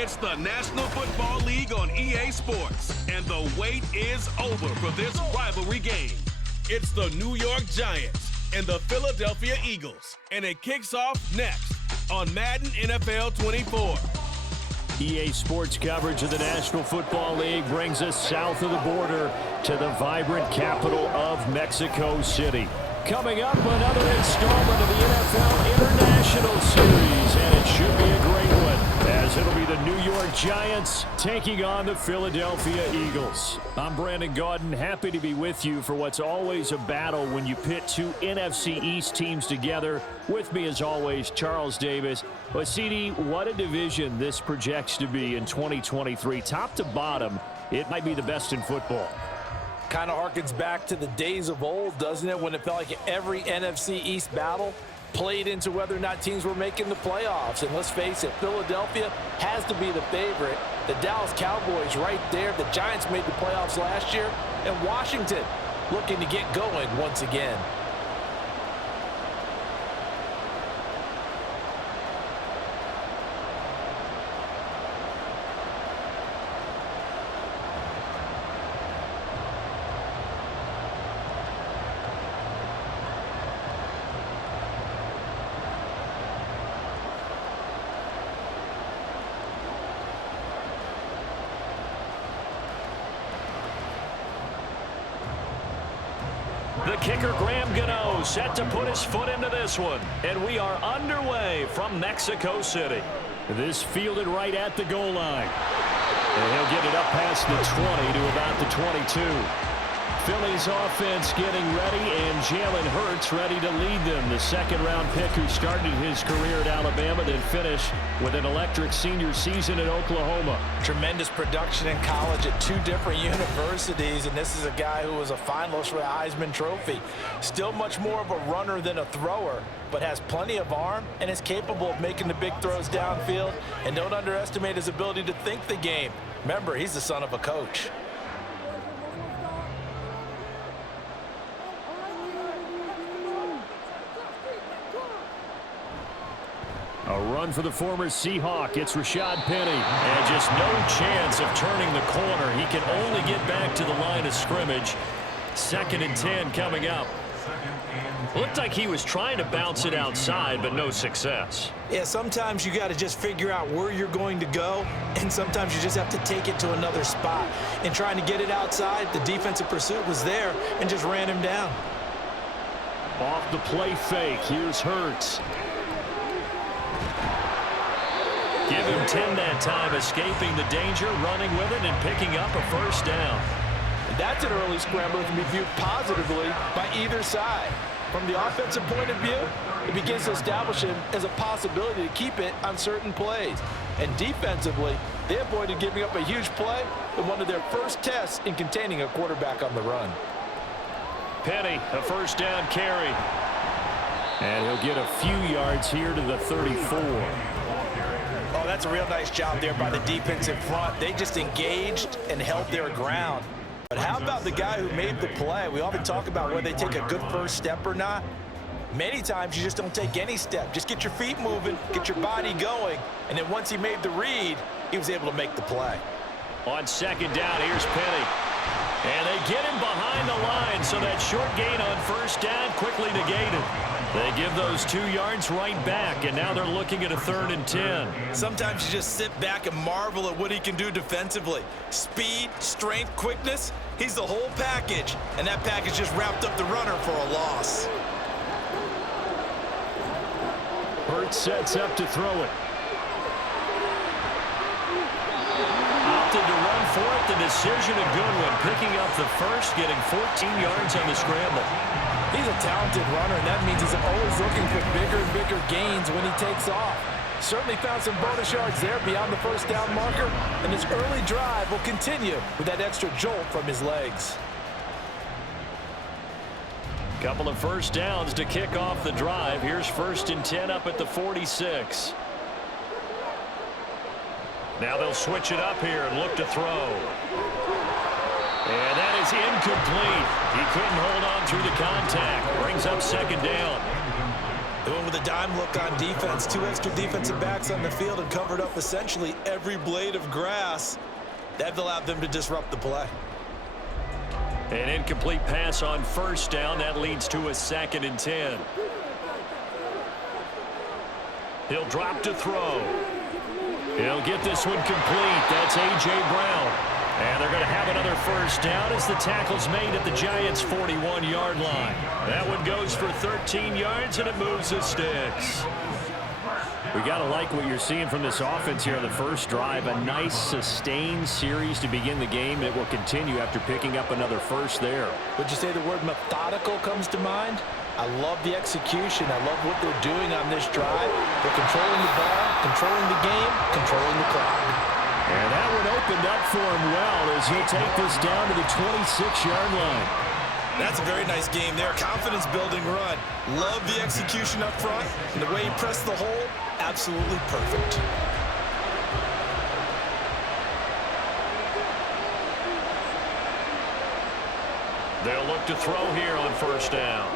It's the National Football League on EA Sports, and the wait is over for this rivalry game. It's the New York Giants and the Philadelphia Eagles, and it kicks off next on Madden NFL 24. EA Sports coverage of the National Football League brings us south of the border to the vibrant capital of Mexico City. Coming up, another installment of the NFL International Series, and it should be a great one, as it'll be the New York Giants taking on the Philadelphia Eagles. I'm Brandon Gaudin, happy to be with you for what's always a battle when you pit two NFC East teams together. With me, as always, Charles Davis. But, CD, what a division this projects to be in 2023. Top to bottom, it might be the best in football. Kind of harkens back to the days of old, doesn't it, when it felt like every NFC East battle played into whether or not teams were making the playoffs. And let's face it, Philadelphia has to be the favorite. The Dallas Cowboys right there. The Giants made the playoffs last year. And Washington looking to get going once again. The kicker, Graham Gano, set to put his foot into this one. And we are underway from Mexico City. This fielded right at the goal line. And he'll get it up past the 20 to about the 22. Philly's offense getting ready, and Jalen Hurts ready to lead them. The second-round pick who started his career at Alabama, then finished with an electric senior season at Oklahoma. Tremendous production in college at two different universities, and this is a guy who was a finalist for the Heisman Trophy. Still much more of a runner than a thrower, but has plenty of arm and is capable of making the big throws downfield. And don't underestimate his ability to think the game. Remember, he's the son of a coach. A run for the former Seahawk. It's Rashad Penny. And just no chance of turning the corner. He can only get back to the line of scrimmage. 2nd and 10 coming up. Looked like he was trying to bounce it outside, but no success. Yeah, sometimes you got to just figure out where you're going to go, and sometimes you just have to take it to another spot. And trying to get it outside, the defensive pursuit was there and just ran him down. Off the play fake. Here's Hurts. Give him 10 that time, escaping the danger, running with it, and picking up a first down. That's an early scrambler that can be viewed positively by either side. From the offensive point of view, it begins to establish him as a possibility to keep it on certain plays. And defensively, they avoided giving up a huge play in one of their first tests in containing a quarterback on the run. Penny, a first down carry. And he'll get a few yards here to the 34. Oh, that's a real nice job there by the defensive front. They just engaged and held their ground. But how about the guy who made the play? We often talk about whether they take a good first step or not. Many times you just don't take any step. Just get your feet moving, get your body going, and then once he made the read, he was able to make the play. On 2nd down, here's Penny. And they get him behind the line, so that short gain on first down quickly negated. They give those 2 yards right back, and now they're looking at a 3rd and 10. Sometimes you just sit back and marvel at what he can do defensively. Speed, strength, quickness, he's the whole package, and that package just wrapped up the runner for a loss. Hurts sets up to throw it. Opted to run for it. The decision a good one. Picking up the first, getting 14 yards on the scramble. He's a talented runner, and that means he's always looking for bigger and bigger gains when he takes off. Certainly found some bonus yards there beyond the first down marker, and his early drive will continue with that extra jolt from his legs. Couple of first downs to kick off the drive. Here's 1st and 10 up at the 46. Now they'll switch it up here and look to throw. And that is incomplete. He couldn't hold on through the contact. Brings up 2nd down. They went with a dime look on defense. 2 extra defensive backs on the field and covered up essentially every blade of grass. That allowed them to disrupt the play. An incomplete pass on first down. That leads to a 2nd and 10. He'll drop to throw. He'll get this one complete. That's A.J. Brown. And they're going to have another first down as the tackle's made at the Giants' 41-yard line. That one goes for 13 yards, and it moves the sticks. We got to like what you're seeing from this offense here on the first drive. A nice, sustained series to begin the game. It will continue after picking up another first there. Would you say the word methodical comes to mind? I love the execution. I love what they're doing on this drive. They're controlling the ball, controlling the game, controlling the clock. And that one opened up for him well as he'll take this down to the 26-yard line. That's a very nice game there. Confidence-building run. Love the execution up front. And the way he pressed the hole, absolutely perfect. They'll look to throw here on first down.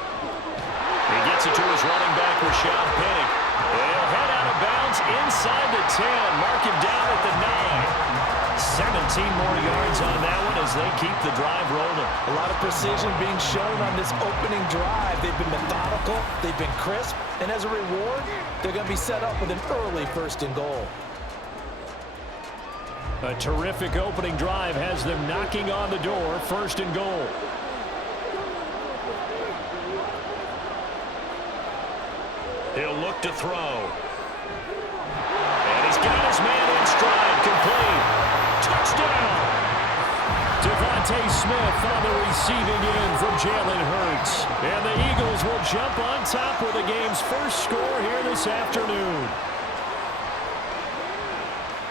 He gets it to his running back, Rashad Penny. They'll head out of bounds inside the 10. Mark him down at the 9. 17 more yards on that one as they keep the drive rolling. A lot of precision being shown on this opening drive. They've been methodical, they've been crisp, and as a reward, they're going to be set up with an early 1st and goal. A terrific opening drive has them knocking on the door, 1st and goal. He'll look to throw. And he's got his man in stride, complete. Touchdown! Devontae Smith on the receiving end from Jalen Hurts. And the Eagles will jump on top with the game's first score here this afternoon.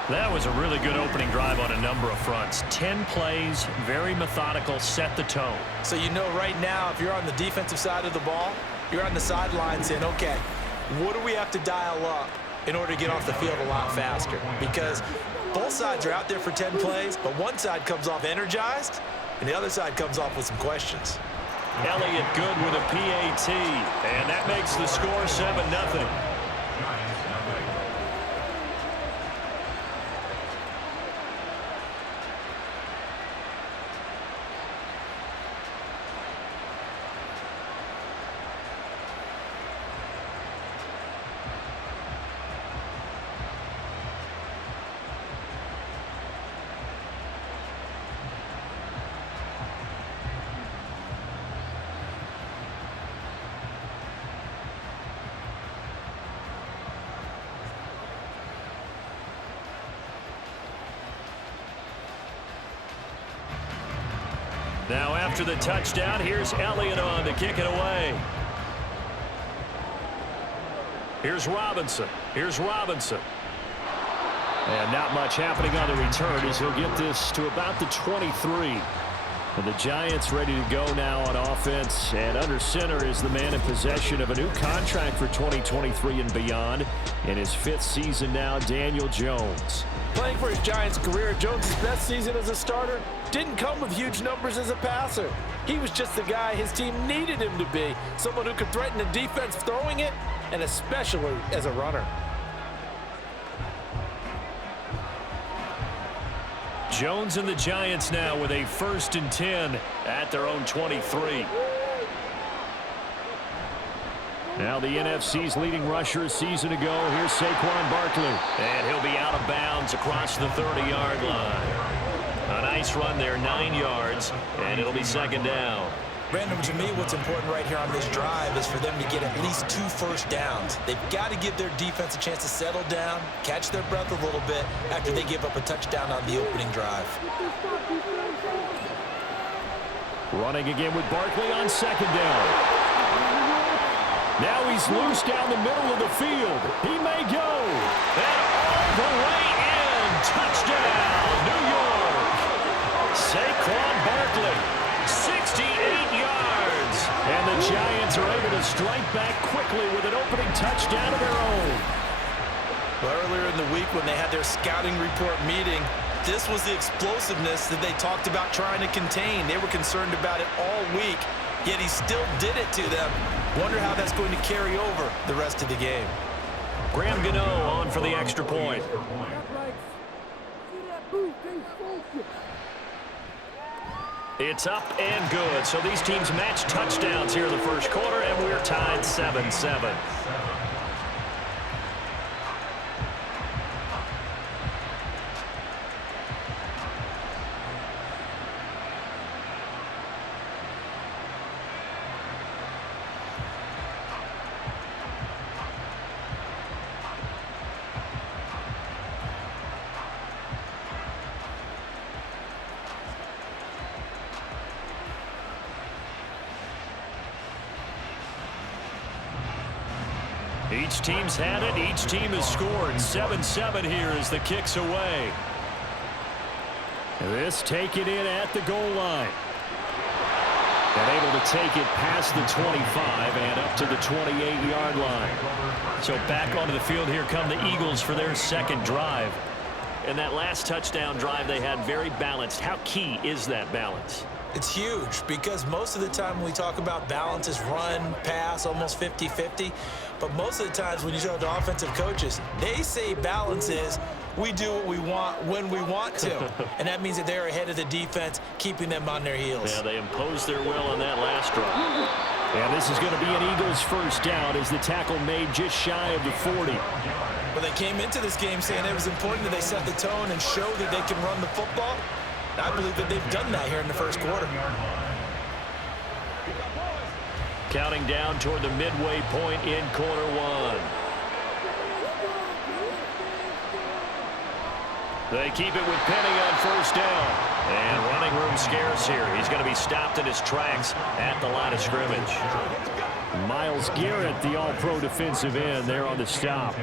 That was a really good opening drive on a number of fronts. 10 plays, very methodical, set the tone. So you know right now, if you're on the defensive side of the ball, you're on the sideline saying, okay, what do we have to dial up in order to get off the field a lot faster? Because both sides are out there for 10 plays, but one side comes off energized, and the other side comes off with some questions. Elliott good with a PAT, and that makes the score 7-0. Now after the touchdown, here's Elliott on to kick it away. Here's Robinson. And not much happening on the return as he'll get this to about the 23. And the Giants ready to go now on offense. And under center is the man in possession of a new contract for 2023 and beyond. In his 5th season now, Daniel Jones. Playing for his Giants career, Jones' best season as a starter didn't come with huge numbers as a passer. He was just the guy his team needed him to be, someone who could threaten the defense throwing it, and especially as a runner. Jones and the Giants now with a 1st and 10 at their own 23. Now the NFC's leading rusher a season ago. Here's Saquon Barkley. And he'll be out of bounds across the 30-yard line. A nice run there, 9 yards, and it'll be 2nd down. Brandon, to me, what's important right here on this drive is for them to get at least 2 first downs. They've got to give their defense a chance to settle down, catch their breath a little bit after they give up a touchdown on the opening drive. Running again with Barkley on 2nd down. Now he's loose down the middle of the field. He may go. And all the way in. Touchdown, New York. Saquon Barkley, 68 yards. And the Giants are able to strike back quickly with an opening touchdown of their own. Well, earlier in the week when they had their scouting report meeting, this was the explosiveness that they talked about trying to contain. They were concerned about it all week, yet he still did it to them. Wonder how that's going to carry over the rest of the game. Graham Gano on for the extra point. It's up and good. So these teams match touchdowns here in the first quarter, and we're tied 7-7. Each team's had it. Each team has scored. 7-7 here as the kick's away. This taken in at the goal line. And able to take it past the 25 and up to the 28-yard line. So back onto the field here come the Eagles for their second drive. And that last touchdown drive they had very balanced. How key is that balance? It's huge because most of the time when we talk about balance is run, pass, almost 50-50. But most of the times when you talk to offensive coaches, they say balance is we do what we want when we want to. And that means that they're ahead of the defense, keeping them on their heels. Yeah, they imposed their will on that last drive. And this is going to be an Eagles first down as the tackle made just shy of the 40. But they came into this game saying it was important that they set the tone and show that they can run the football. I believe that they've done that here in the first quarter. Counting down toward the midway point in quarter one. They keep it with Penny on first down. And running room scarce here. He's going to be stopped in his tracks at the line of scrimmage. Myles Garrett, the all-pro defensive end, there on the stop.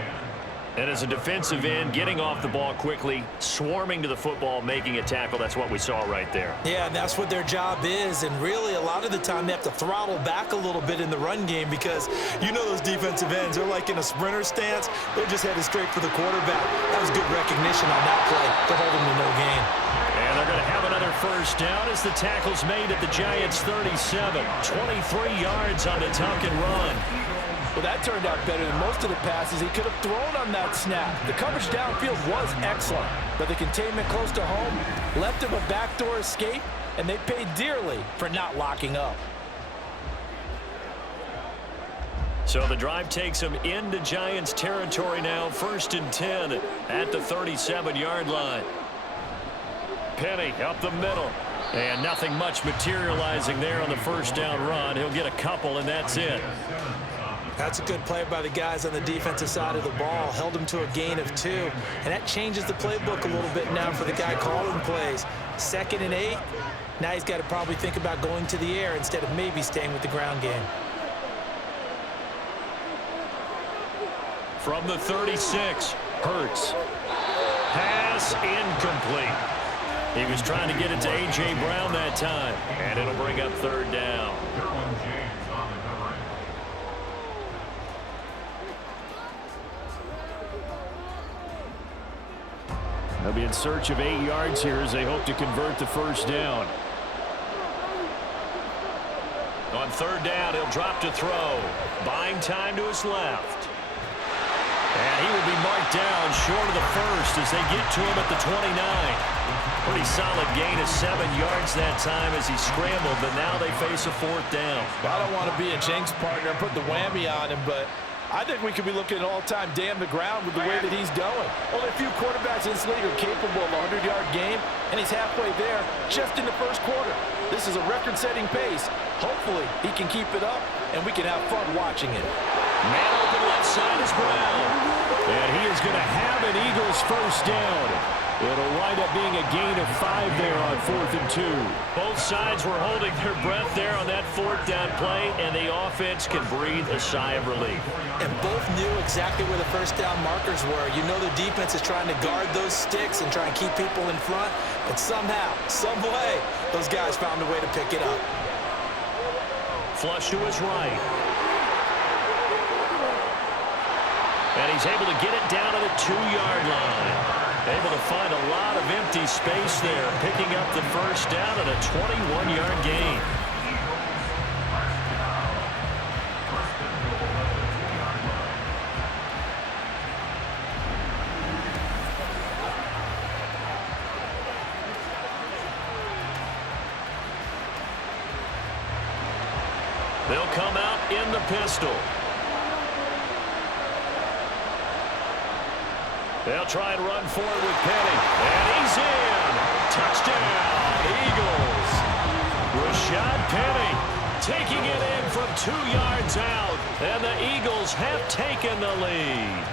And as a defensive end, getting off the ball quickly, swarming to the football, making a tackle, that's what we saw right there. Yeah, and that's what their job is. And really, a lot of the time, they have to throttle back a little bit in the run game because you know those defensive ends, they're like in a sprinter stance. They're just headed straight for the quarterback. That was good recognition on that play to hold them to no gain. And they're going to have another first down as the tackle's made at the Giants' 37. 23 yards on the tuck and run. Well, that turned out better than most of the passes he could have thrown on that snap. The coverage downfield was excellent, but the containment close to home left him a backdoor escape, and they paid dearly for not locking up. So the drive takes him into Giants territory now, 1st and 10 at the 37-yard line. Penny up the middle, and nothing much materializing there on the first down run. He'll get a couple, and that's it. That's a good play by the guys on the defensive side of the ball. Held him to a gain of 2. And that changes the playbook a little bit now for the guy calling plays. 2nd and 8. Now he's got to probably think about going to the air instead of maybe staying with the ground game. From the 36, Hurts. Pass incomplete. He was trying to get it to A.J. Brown that time. And it'll bring up 3rd down. They'll be in search of 8 yards here as they hope to convert the first down. On 3rd down, he'll drop to throw. Buying time to his left. And he will be marked down short of the first as they get to him at the 29. Pretty solid gain of 7 yards that time as he scrambled, but now they face a 4th down. Well, I don't want to be a jinx partner and put the whammy on him, but I think we could be looking at all-time damn the ground with the way that he's going. Only a few quarterbacks in this league are capable of a 100-yard game, and he's halfway there just in the first quarter. This is a record-setting pace. Hopefully, he can keep it up, and we can have fun watching it. Man open left side is Brown. And he is going to have an Eagles first down. It'll wind up being a gain of 5 there on 4th and 2. Both sides were holding their breath there on that 4th down play, and the offense can breathe a sigh of relief. And both knew exactly where the first down markers were. You know the defense is trying to guard those sticks and try and keep people in front, but somehow, some way, those guys found a way to pick it up. Flush to his right. And he's able to get it down to the 2-yard line. Able to find a lot of empty space there, picking up the first down and a 21-yard gain. They'll come out in the pistol. They'll try and run for it with Penny. And he's in. Touchdown, Eagles. Rashad Penny taking it in from 2 yards out. And the Eagles have taken the lead.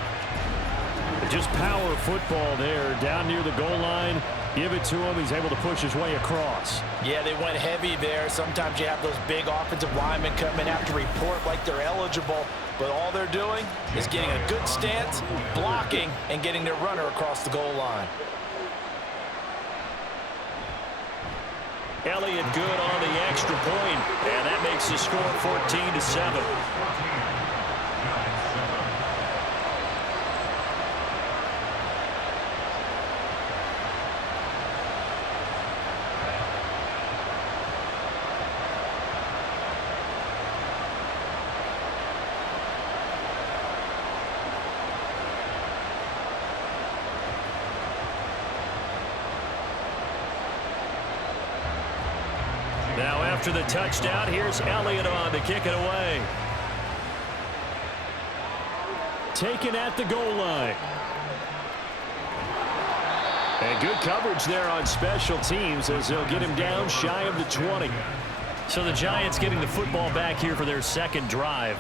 Just power football there down near the goal line. Give it to him. He's able to push his way across. Yeah, they went heavy there. Sometimes you have those big offensive linemen come in, have to report like they're eligible. But all they're doing is getting a good stance, blocking, and getting their runner across the goal line. Elliott good on the extra point, and that makes the score 14-7. Now after the touchdown, here's Elliott on to kick it away. Taken at the goal line. And good coverage there on special teams as they'll get him down shy of the 20. So the Giants getting the football back here for their second drive.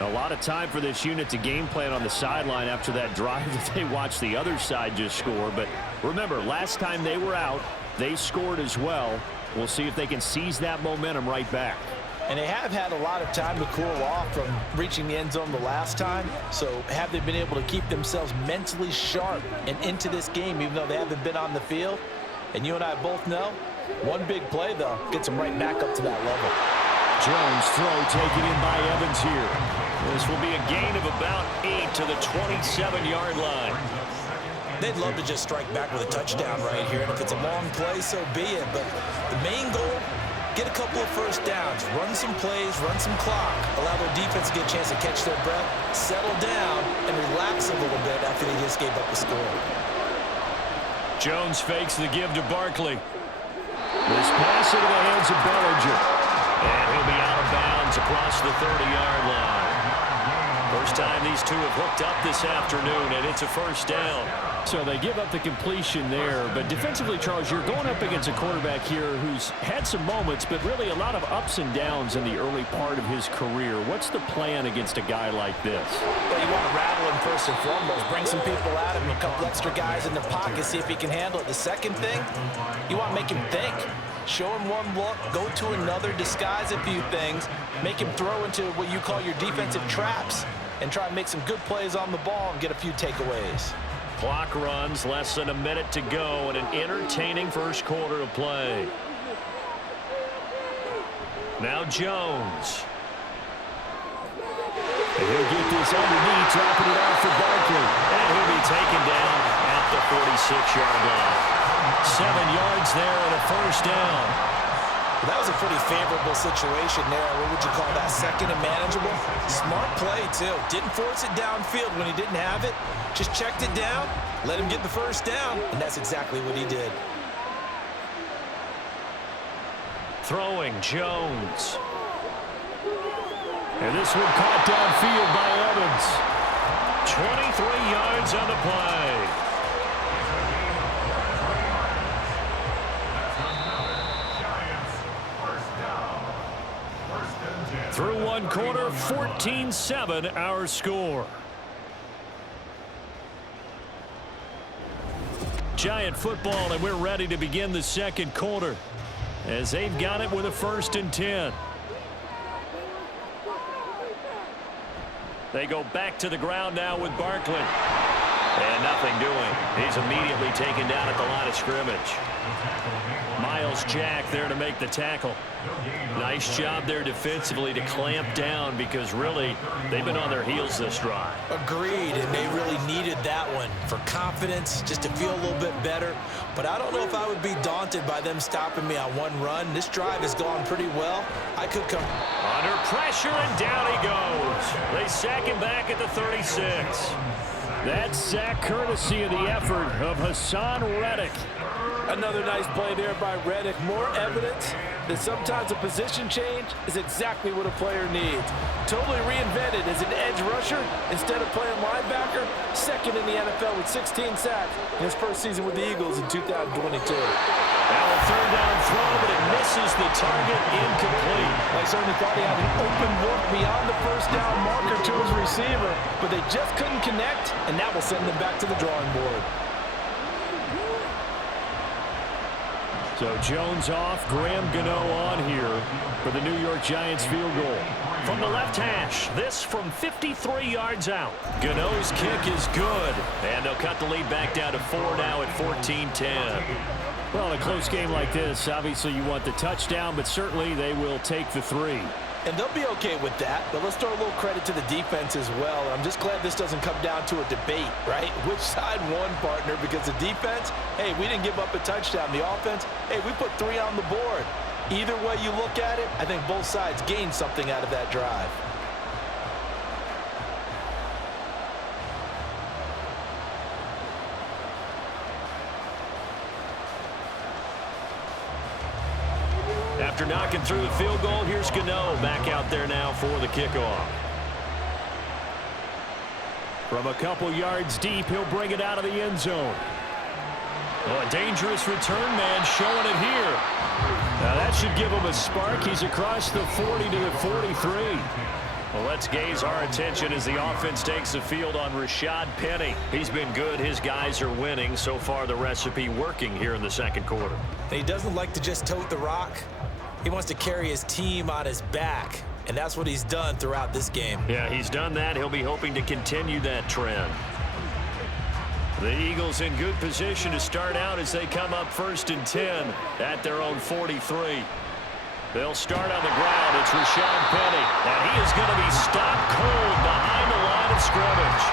A lot of time for this unit to game plan on the sideline after that drive that they watched the other side just score. But remember, last time they were out, they scored as well. We'll see if they can seize that momentum right back. And they have had a lot of time to cool off from reaching the end zone the last time. So have they been able to keep themselves mentally sharp and into this game even though they haven't been on the field? And you and I both know, one big play, though, gets them right back up to that level. Jones throw taken in by Evans here. This will be a gain of about 8 to the 27-yard line. They'd love to just strike back with a touchdown right here. And if it's a long play, so be it. But the main goal, get a couple of first downs, run some plays, run some clock, allow their defense to get a chance to catch their breath, settle down, and relax a little bit after they just gave up the score. Jones fakes the give to Barkley. This pass into the hands of Bellinger. And he'll be out of bounds across the 30-yard line. First time these two have hooked up this afternoon, and it's a first down. So they give up the completion there. But defensively, Charles, you're going up against a quarterback here who's had some moments, but really a lot of ups and downs in the early part of his career. What's the plan against a guy like this? Well, you want to rattle him first and foremost. Bring some people at him, a couple extra guys in the pocket, see if he can handle it. The second thing, you want to make him think. Show him one look, go to another, disguise a few things, make him throw into what you call your defensive traps, and try and make some good plays on the ball and get a few takeaways. Clock runs, less than a minute to go, and an entertaining first quarter of play. Now Jones. And he'll get this underneath, dropping it off for Barkley. And he'll be taken down at the 46-yard line. 7 yards there and a first down. That was a pretty favorable situation there. What would you call that? Second and manageable? Smart play, too. Didn't force it downfield when he didn't have it. Just checked it down, let him get the first down, and that's exactly what he did. Throwing Jones. And this one caught downfield by Evans. 23 yards on the play. Through one quarter, 14-7 our score. Giant football, and we're ready to begin the second quarter as they've got it with a 1st and 10. They go back to the ground now with Barkley. And nothing doing. He's immediately taken down at the line of scrimmage. Miles Jack there to make the tackle. Nice job there defensively to clamp down because really they've been on their heels this drive. Agreed, and they really needed that one for confidence, just to feel a little bit better. But I don't know if I would be daunted by them stopping me on one run. This drive has gone pretty well. I could come under pressure, and down he goes. They sack him back at the 36. That sack courtesy of the effort of Hassan Reddick. Another nice play there by Reddick. More evidence that sometimes a position change is exactly what a player needs. Totally reinvented as an edge rusher instead of playing linebacker. Second in the NFL with 16 sacks in his first season with the Eagles in 2022. Now a third down throw, but it misses the target, incomplete. I certainly thought he had an open look beyond the first down marker to his receiver, but they just couldn't connect, and that will send them back to the drawing board. So Jones off, Graham Gano on here for the New York Giants field goal. From the left hash, this from 53 yards out. Gano's kick is good, and they'll cut the lead back down to 4 now at 14-10. Well, in a close game like this, obviously you want the touchdown, but certainly they will take the 3. And they'll be okay with that, but let's throw a little credit to the defense as well. I'm just glad this doesn't come down to a debate, right? Which side won, partner? Because the defense, hey, we didn't give up a touchdown. The offense, hey, we put 3 on the board. Either way you look at it, I think both sides gained something out of that drive. After knocking through the field goal, here's Gano back out there now for the kickoff. From a couple yards deep, he'll bring it out of the end zone. Oh, a dangerous return man showing it here. Now that should give him a spark. He's across the 40 to the 43. Well, let's gaze our attention as the offense takes the field on Rashad Penny. He's been good. His guys are winning. So far, the recipe working here in the second quarter. He doesn't like to just tote the rock. He wants to carry his team on his back, and that's what he's done throughout this game. Yeah, he's done that. He'll be hoping to continue that trend. The Eagles in good position to start out as they come up 1st and 10 at their own 43. They'll start on the ground. It's Rashad Penny, and he is going to be stopped cold behind the line of scrimmage.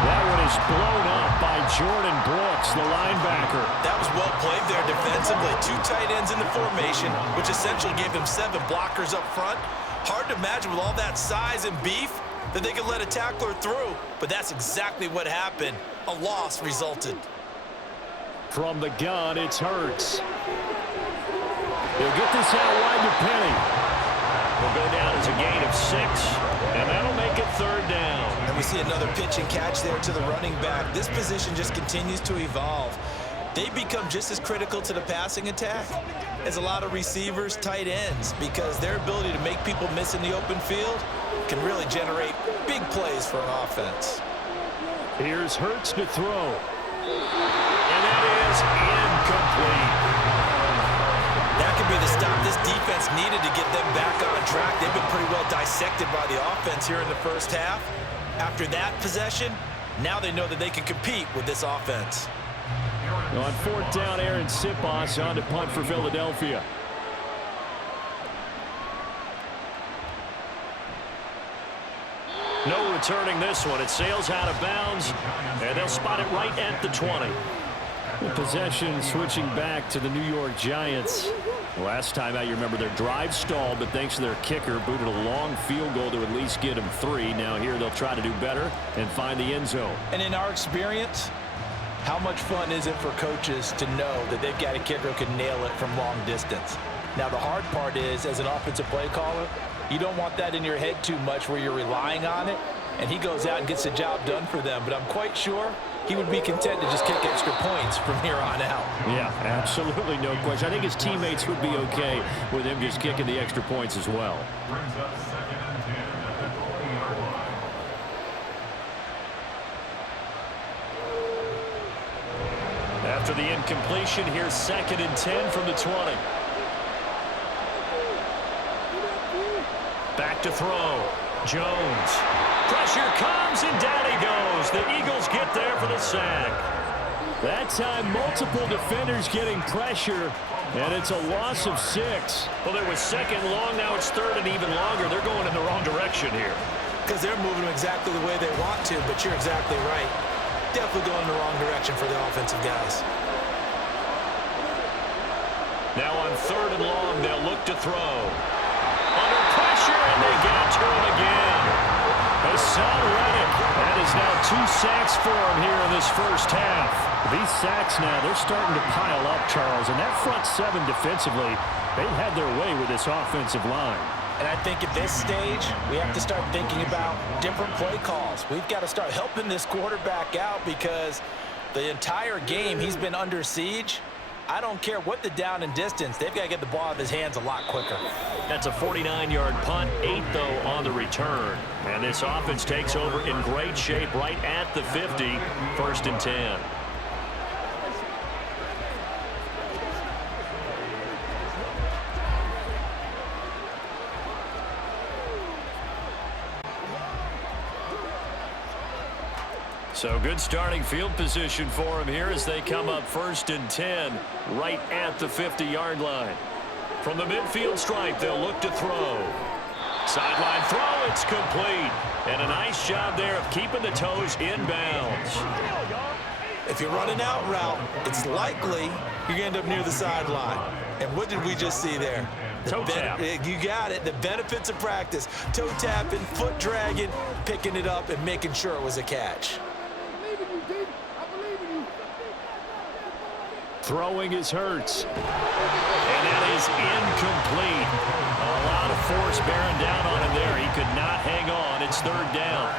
That one is blown up by Jordan Brooks, the linebacker. That was well played there defensively. 2 tight ends in the formation, which essentially gave them 7 blockers up front. Hard to imagine with all that size and beef that they could let a tackler through, but that's exactly what happened. A loss resulted. From the gun, it's Hurts. He'll get this out wide to Penny. Will go down as a gain of 6, and that'll make it 3rd down. And we see another pitch and catch there to the running back. This position just continues to evolve. They become just as critical to the passing attack as a lot of receivers, tight ends, because their ability to make people miss in the open field can really generate big plays for an offense. Here's Hurts to throw. And that is incomplete. That could be the stop this defense needed to get them back on track. They've been pretty well dissected by the offense here in the first half. After that possession, now they know that they can compete with this offense. On 4th down, Aaron Sipos on to punt for Philadelphia. No returning this one. It sails out of bounds, and they'll spot it right at the 20. The possession switching back to the New York Giants. Last time out, you remember their drive stalled, but thanks to their kicker, booted a long field goal to at least get them 3. Now here they'll try to do better and find the end zone. And in our experience, how much fun is it for coaches to know that they've got a kicker who can nail it from long distance? Now the hard part is, as an offensive play caller, you don't want that in your head too much where you're relying on it, and he goes out and gets the job done for them. But I'm quite sure he would be content to just kick extra points from here on out. Yeah, absolutely no question. I think his teammates would be okay with him just kicking the extra points as well. After the incompletion, here's 2nd and 10 from the 20. Back to throw. Jones. Pressure comes, and down he goes. The Eagles get there for the sack. That time, multiple defenders getting pressure, and it's a loss of 6. Well, it was 2nd long. Now it's 3rd and even longer. They're going in the wrong direction here. Because they're moving them exactly the way they want to, but you're exactly right. Definitely going in the wrong direction for the offensive guys. Now on 3rd and long, they'll look to throw. Under pressure, and they get to him again. Hassan Reddick. That is now 2 sacks for him here in this first half. These sacks now, they're starting to pile up, Charles. And that front 7 defensively, they've had their way with this offensive line. And I think at this stage, we have to start thinking about different play calls. We've got to start helping this quarterback out because the entire game he's been under siege. I don't care what the down and distance. They've got to get the ball out of his hands a lot quicker. That's a 49-yard punt, 8, though, on the return. And this offense takes over in great shape right at the 50, 1st and 10. So good starting field position for him here as they come up 1st and 10 right at the 50-yard line. From the midfield stripe, they'll look to throw. Sideline throw, it's complete. And a nice job there of keeping the toes inbounds. If you're running out route, it's likely you're going to end up near the sideline. And what did we just see there? Toe tap. You got it. The benefits of practice. Toe tapping, foot dragging, picking it up, and making sure it was a catch. Throwing is Hurts. And that is incomplete. A lot of force bearing down on him there. He could not hang on. It's 3rd down.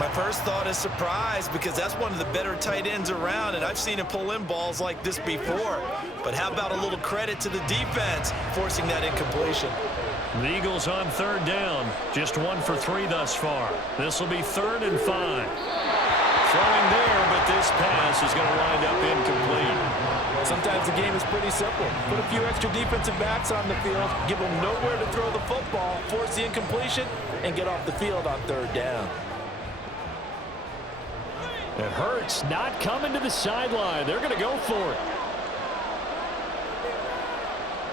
My first thought is surprise because that's one of the better tight ends around, and I've seen him pull in balls like this before. But how about a little credit to the defense forcing that incompletion? The Eagles on 3rd down. Just 1 for 3 thus far. This will be 3rd and 5. Throwing there, but this pass is going to wind up incomplete. Sometimes the game is pretty simple. Put a few extra defensive backs on the field, give them nowhere to throw the football, force the incompletion, and get off the field on 3rd down. It hurts not coming to the sideline. They're going to go for it.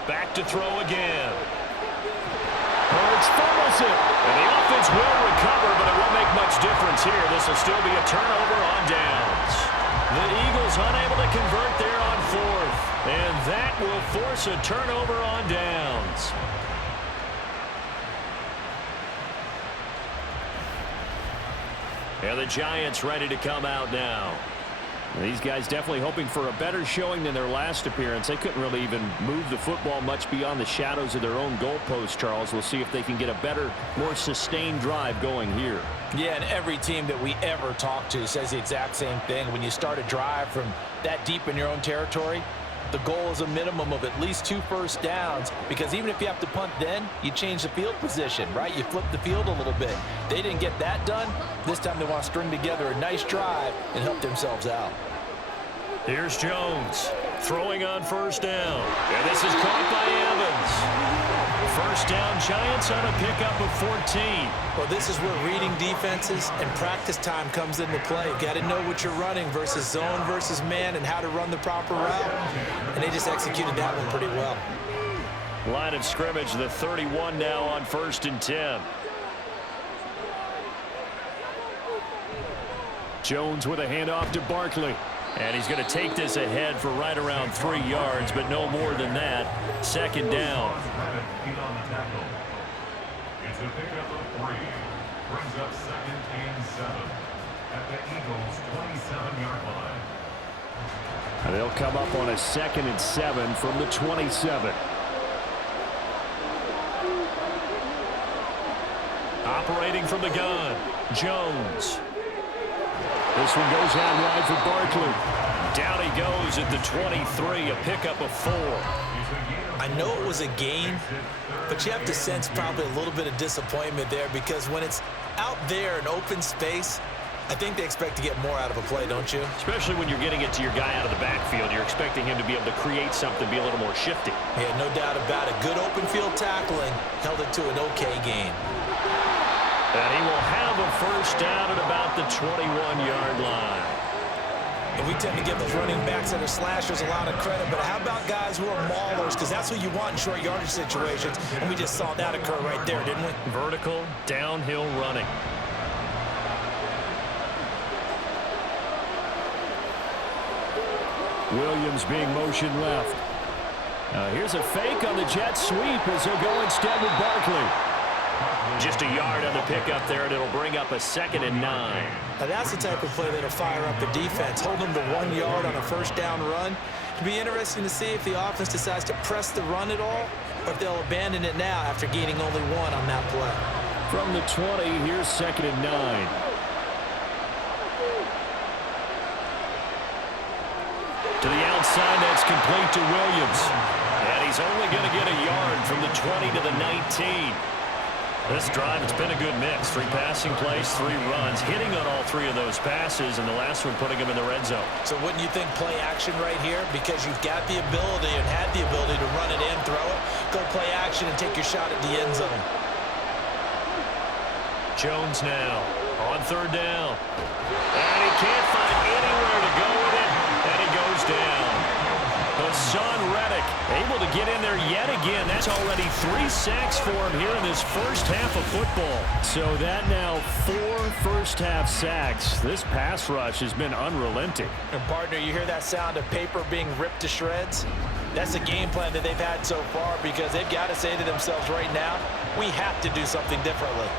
Back to throw again. Hurts fumbles it. And the offense will recover, but it won't make much difference here. This will still be a turnover on downs. The Eagles unable to convert there on 4th. And that will force a turnover on downs. And the Giants ready to come out now. These guys definitely hoping for a better showing than their last appearance. They couldn't really even move the football much beyond the shadows of their own goalpost, Charles. We'll see if they can get a better, more sustained drive going here. Yeah, and every team that we ever talk to says the exact same thing. When you start a drive from that deep in your own territory, the goal is a minimum of at least 2 first downs, because even if you have to punt then, you change the field position, right? You flip the field a little bit. They didn't get that done. This time they want to string together a nice drive and help themselves out. Here's Jones throwing on 1st down. And this is caught by Evans. 1st down, Giants on a pickup of 14. Well, this is where reading defenses and practice time comes into play. You got to know what you're running versus zone versus man and how to run the proper route. And they just executed that one pretty well. Line of scrimmage, the 31 now on 1st and 10. Jones with a handoff to Barkley. And he's going to take this ahead for right around 3 yards, but no more than that. 2nd down. It's a pickup of 3. Brings up 2nd and 7 at the Eagles' 27-yard line. And they'll come up on a 2nd and 7 from the 27. Operating from the gun, Jones. This one goes out wide for Barkley. Down he goes at the 23, a pickup of 4. I know it was a gain, but you have to sense probably a little bit of disappointment there, because when it's out there in open space, I think they expect to get more out of a play, don't you? Especially when you're getting it to your guy out of the backfield. You're expecting him to be able to create something, be a little more shifty. Yeah, no doubt about it. Good open field tackling held it to an okay gain. And he will have a 1st down at about the 21-yard line. And we tend to give those running backs that are slashers a lot of credit, but how about guys who are maulers? Because that's who you want in short yardage situations, and we just saw that occur right there, didn't we? Vertical, downhill running. Williams being motioned left. Here's a fake on the jet sweep as he'll go instead with Barkley. Just a yard on the pickup there, and it'll bring up a 2nd and 9. Now that's the type of play that'll fire up the defense. Hold them to 1 yard on a first down run. It'll be interesting to see if the offense decides to press the run at all, or if they'll abandon it now after gaining only 1 on that play. From the 20, here's 2nd and 9. To the outside, that's complete to Williams. And he's only going to get a yard from the 20 to the 19. This drive, it's been a good mix. 3 passing plays, 3 runs, hitting on all 3 of those passes, and the last one putting him in the red zone. So wouldn't you think play action right here? Because you've got the ability and had the ability to run it in, throw it, go play action and take your shot at the end zone. Jones now on 3rd down. And he can't find anywhere to go with it, and he goes down. Hassan Reddick able to get in there yet again. That's already 3 sacks for him here in this first half of football. So that now 4 first-half sacks. This pass rush has been unrelenting. And partner, you hear that sound of paper being ripped to shreds? That's a game plan that they've had so far, because they've got to say to themselves right now, we have to do something differently.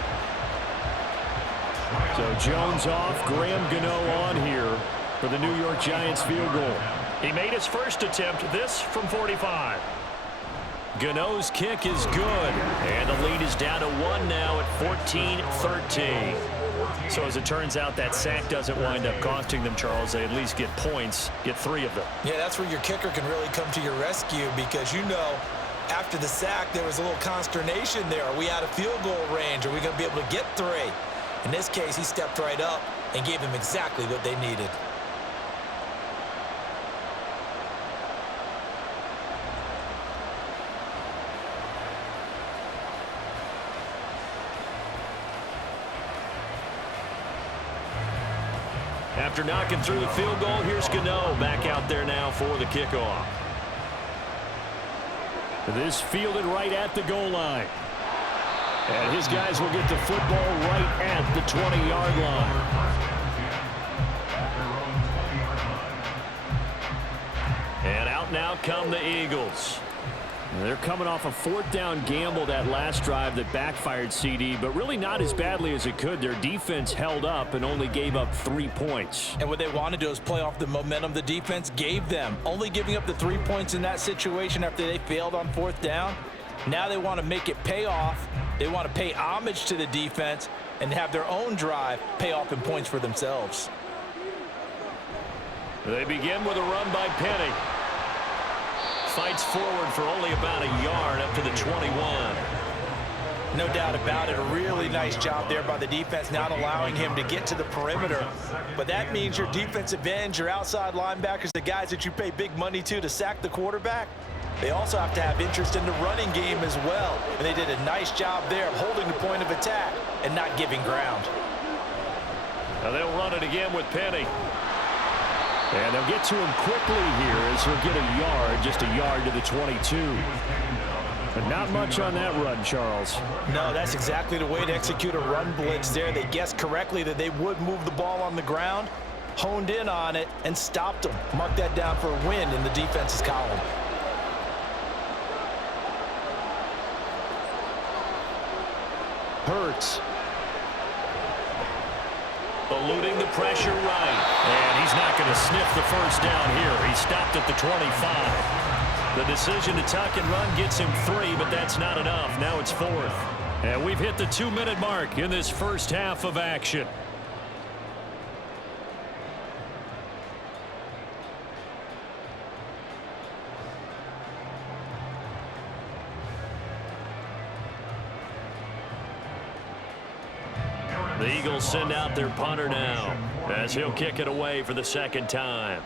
So Jones off, Graham Gano on here for the New York Giants field goal. He made his first attempt, this from 45. Gano's kick is good, and the lead is down to 1 now at 14-13. So as it turns out, that sack doesn't wind up costing them, Charles. They at least get points, get 3 of them. Yeah, that's where your kicker can really come to your rescue, because you know, after the sack, there was a little consternation there. Are we out of field goal range? Are we going to be able to get 3? In this case, he stepped right up and gave them exactly what they needed. After knocking through the field goal, here's Gano back out there now for the kickoff. This fielded right at the goal line. And his guys will get the football right at the 20-yard line. And out now come the Eagles. They're coming off a 4th down gamble that last drive that backfired, CD, but really not as badly as it could. Their defense held up and only gave up 3 points. And what they want to do is play off the momentum the defense gave them. Only giving up the 3 points in that situation after they failed on 4th down. Now they want to make it pay off. They want to pay homage to the defense and have their own drive pay off in points for themselves. They begin with a run by Penny. Fights forward for only about a yard up to the 21. No doubt about it. A really nice job there by the defense, not allowing him to get to the perimeter. But that means your defensive ends, your outside linebackers, the guys that you pay big money to sack the quarterback, they also have to have interest in the running game as well. And they did a nice job there of holding the point of attack and not giving ground. Now they'll run it again with Penny. And they'll get to him quickly here as he'll get a yard, just a yard to the 22. But not much on that run, Charles. No, that's exactly the way to execute a run blitz there. They guessed correctly that they would move the ball on the ground, honed in on it, and stopped them. Mark that down for a win in the defense's column. Hurts. Eluding the pressure right. And he's not going to sniff the first down here. He stopped at the 25. The decision to tuck and run gets him 3, but that's not enough. Now it's 4th. And we've hit the 2-minute mark in this first half of action. The Eagles send out their punter now as he'll kick it away for the 2nd time.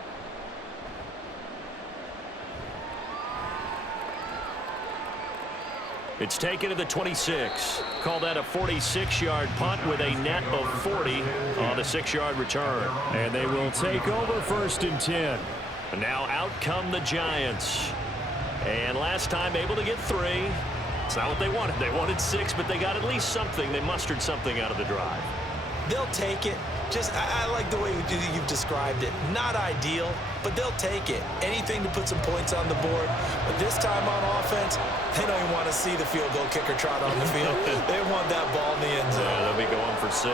It's taken to the 26. Call that a 46-yard punt with a net of 40 on the 6-yard return. And they will take over 1st and 10. And now out come the Giants. And last time able to get 3. It's not what they wanted. They wanted 6, but they got at least something. They mustered something out of the drive. They'll take it. I like the way you've described it. Not ideal, but they'll take it. Anything to put some points on the board. But this time on offense, they don't even want to see the field goal kicker trot on the field. They want that ball in the end zone. Yeah, they'll be going for 6.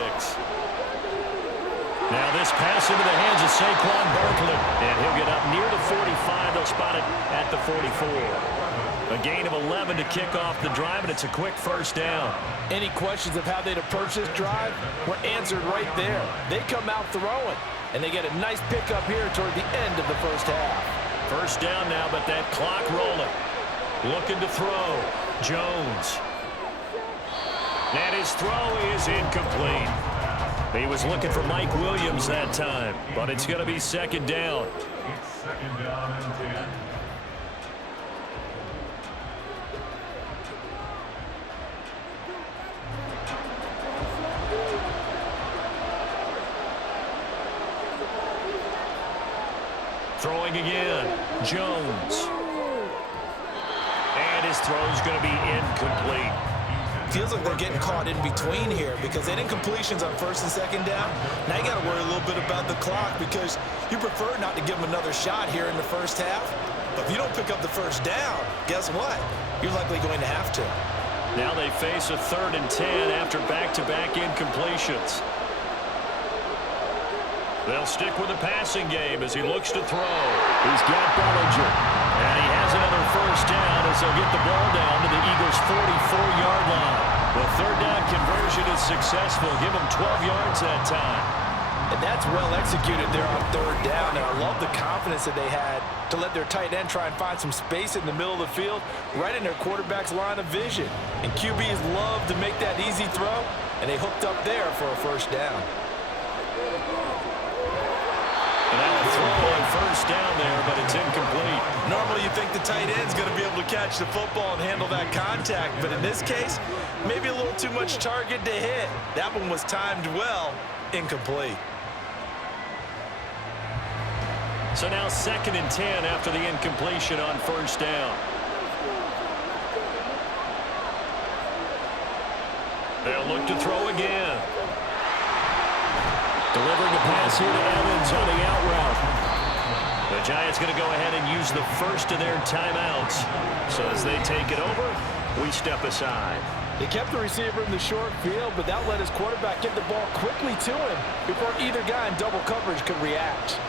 Now this pass into the hands of Saquon Barkley, and he'll get up near the 45. They'll spot it at the 44. A gain of 11 to kick off the drive, and it's a quick first down. Any questions of how they'd approach this drive were answered right there. They come out throwing, and they get a nice pickup here toward the end of the first half. First down now, but that clock rolling. Looking to throw. Jones. And his throw is incomplete. He was looking for Mike Williams that time, but it's going to be second down. It's second down and 10. Throwing again. Jones. And his throw's going to be incomplete. Feels like they're getting caught in between here because they didn't completions on first and second down. Now you got to worry a little bit about the clock because you prefer not to give them another shot here in the first half. But if you don't pick up the first down, guess what? You're likely going to have to. Now they face a 3rd and 10 after back-to-back incompletions. They'll stick with the passing game as he looks to throw. He's got Bellinger. And he has another first down as they'll get the ball down to the Eagles' 44-yard line. The 3rd down conversion is successful. Give them 12 yards that time. And that's well executed there on 3rd down. And I love the confidence that they had to let their tight end try and find some space in the middle of the field, right in their quarterback's line of vision. And QBs love to make that easy throw, and they hooked up there for a first down. And now a throw on first down there, but it's incomplete. Normally you think the tight end's going to be able to catch the football and handle that contact, but in this case, maybe a little too much target to hit. That one was timed well, incomplete. So now 2nd and 10 after the incompletion on first down. They'll look to throw again. Delivering a pass here to Evans on the out route. The Giants going to go ahead and use the first of their timeouts. So as they take it over, we step aside. They kept the receiver in the short field, but that let his quarterback get the ball quickly to him before either guy in double coverage could react.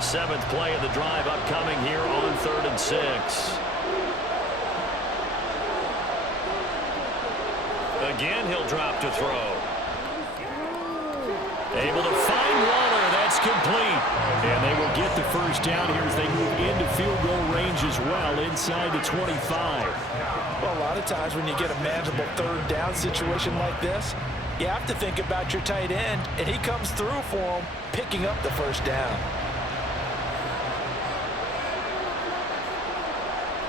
Seventh play of the drive upcoming here on 3rd and 6. Again, he'll drop to throw. Able to find Waller. That's complete. And they will get the first down here as they move into field goal range as well, inside the 25. Well, a lot of times when you get a manageable 3rd down situation like this, you have to think about your tight end, and he comes through for him, picking up the first down.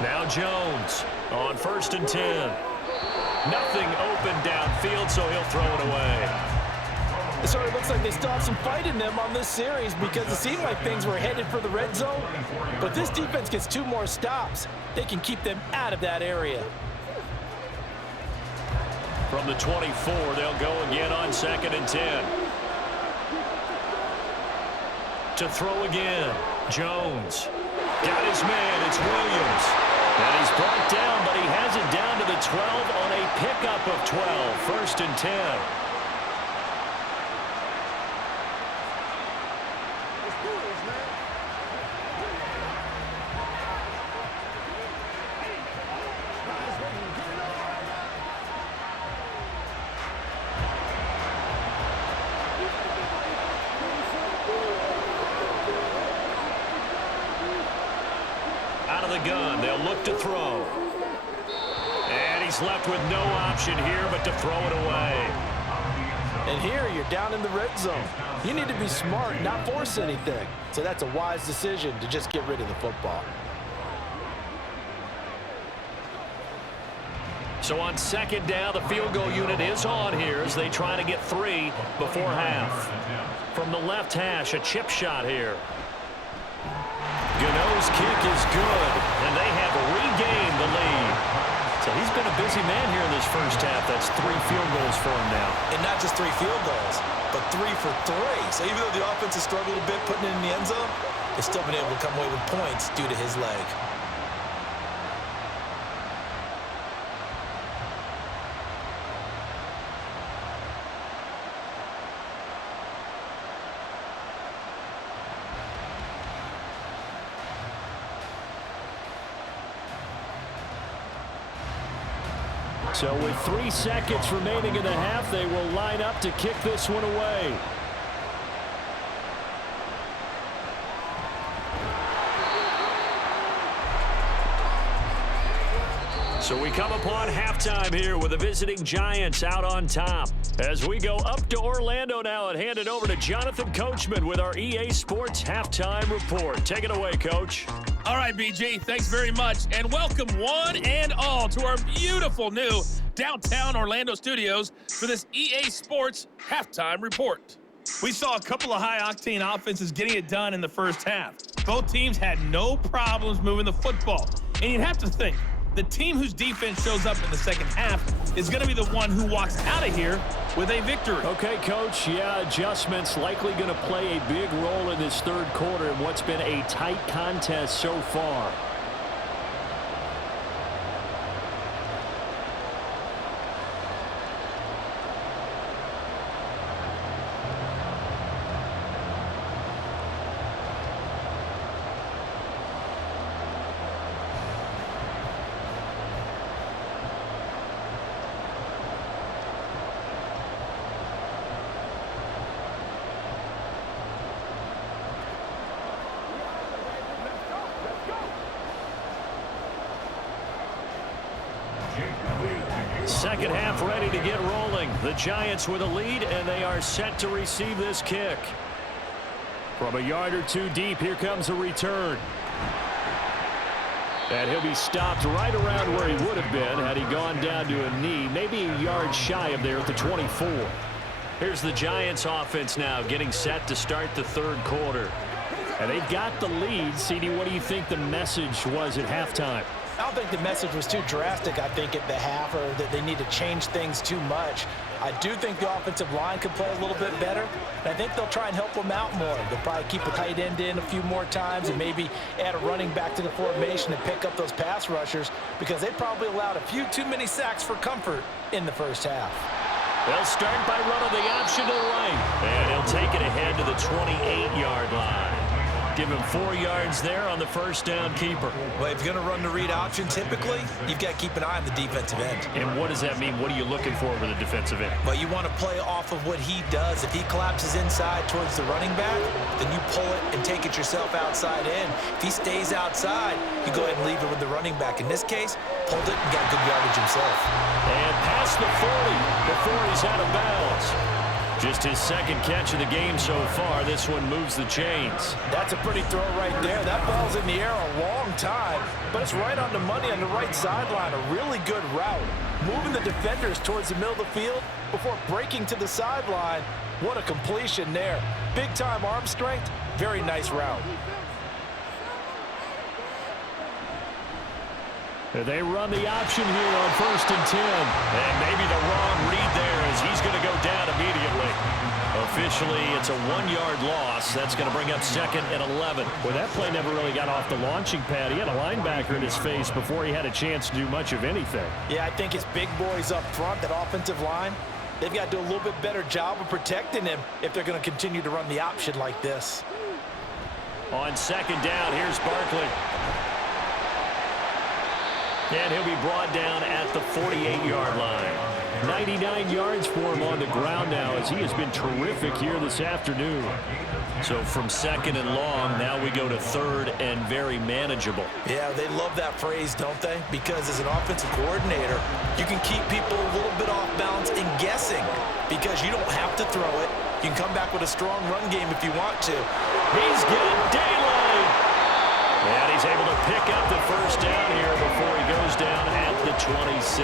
Now Jones on 1st and 10. Nothing open downfield, so he'll throw it away. It sort of looks like they still have some fight in them on this series because it seemed like things were headed for the red zone. But if this defense gets 2 more stops, they can keep them out of that area. From the 24, they'll go again on 2nd and 10. To throw again, Jones. Got his man, it's Williams. And he's brought down, but he has it down to the 12 on a pickup of 12. 1st and 10. Out of the gun, they'll look to throw. And he's left with no option here but to throw it away. And here you're down in the red zone. You need to be smart, not force anything. So that's a wise decision to just get rid of the football. So on 2nd down, the field goal unit is on here as they try to get 3 before half. From the left hash, a chip shot here. Gano's kick is good, and they have a he's been a busy man here in this first half. That's 3 field goals for him now. And not just 3 field goals, but 3 for 3. So even though the offense has struggled a bit putting it in the end zone, they've still been able to come away with points due to his leg. So with 3 seconds remaining in the half, they will line up to kick this one away. So we come upon halftime here with the visiting Giants out on top. As we go up to Orlando now and hand it over to Jonathan Coachman with our EA Sports Halftime Report. Take it away, Coach. All right, BG, thanks very much. And welcome one and all to our beautiful new downtown Orlando studios for this EA Sports Halftime Report. We saw a couple of high-octane offenses getting it done in the first half. Both teams had no problems moving the football. And you'd have to think, the team whose defense shows up in the second half is going to be the one who walks out of here with a victory. Okay, Coach, yeah, adjustments likely going to play a big role in this third quarter in what's been a tight contest so far. Second half ready to get rolling. The Giants with a lead, and they are set to receive this kick. From a yard or two deep, here comes a return. And he'll be stopped right around where he would have been had he gone down to a knee, maybe a yard shy of there at the 24. Here's the Giants offense now getting set to start the third quarter. And they've got the lead. CD, what do you think the message was at halftime? I don't think the message was too drastic, I think, at the half, or that they need to change things too much. I do think the offensive line could play a little bit better, and I think they'll try and help them out more. They'll probably keep a tight end in a few more times and maybe add a running back to the formation and pick up those pass rushers, because they probably allowed a few too many sacks for comfort in the first half. They'll start by running the option to the right, and he'll take it ahead to the 28-yard line. Give him 4 yards there on the first down keeper. Well, if you're going to run the read option, typically, you've got to keep an eye on the defensive end. And what does that mean? What are you looking for with the defensive end? Well, you want to play off of what he does. If he collapses inside towards the running back, then you pull it and take it yourself outside in. If he stays outside, you go ahead and leave it with the running back. In this case, pulled it and got good yardage himself. And past the 40 before he's out of bounds. Just his second catch of the game so far. This one moves the chains. That's a pretty throw right there. That ball's in the air a long time, but it's right on the money on the right sideline. A really good route. Moving the defenders towards the middle of the field before breaking to the sideline. What a completion there. Big-time arm strength. Very nice route. They run the option here on 1st and 10. And maybe the wrong read there as he's going to go down immediately. Officially, it's a 1-yard loss. That's going to bring up 2nd and 11. Well, that play never really got off the launching pad. He had a linebacker in his face before he had a chance to do much of anything. Yeah, I think his big boys up front, that offensive line, they've got to do a little bit better job of protecting him if they're going to continue to run the option like this. On 2nd down, here's Barkley. And he'll be brought down at the 48-yard line. 99 yards for him on the ground now as he has been terrific here this afternoon. So from 2nd and long, now we go to 3rd and very manageable. Yeah, they love that phrase, don't they? Because as an offensive coordinator, you can keep people a little bit off balance and guessing because you don't have to throw it. You can come back with a strong run game if you want to. He's got daylight. And he's able to pick up the first down here before he goes down at the 26.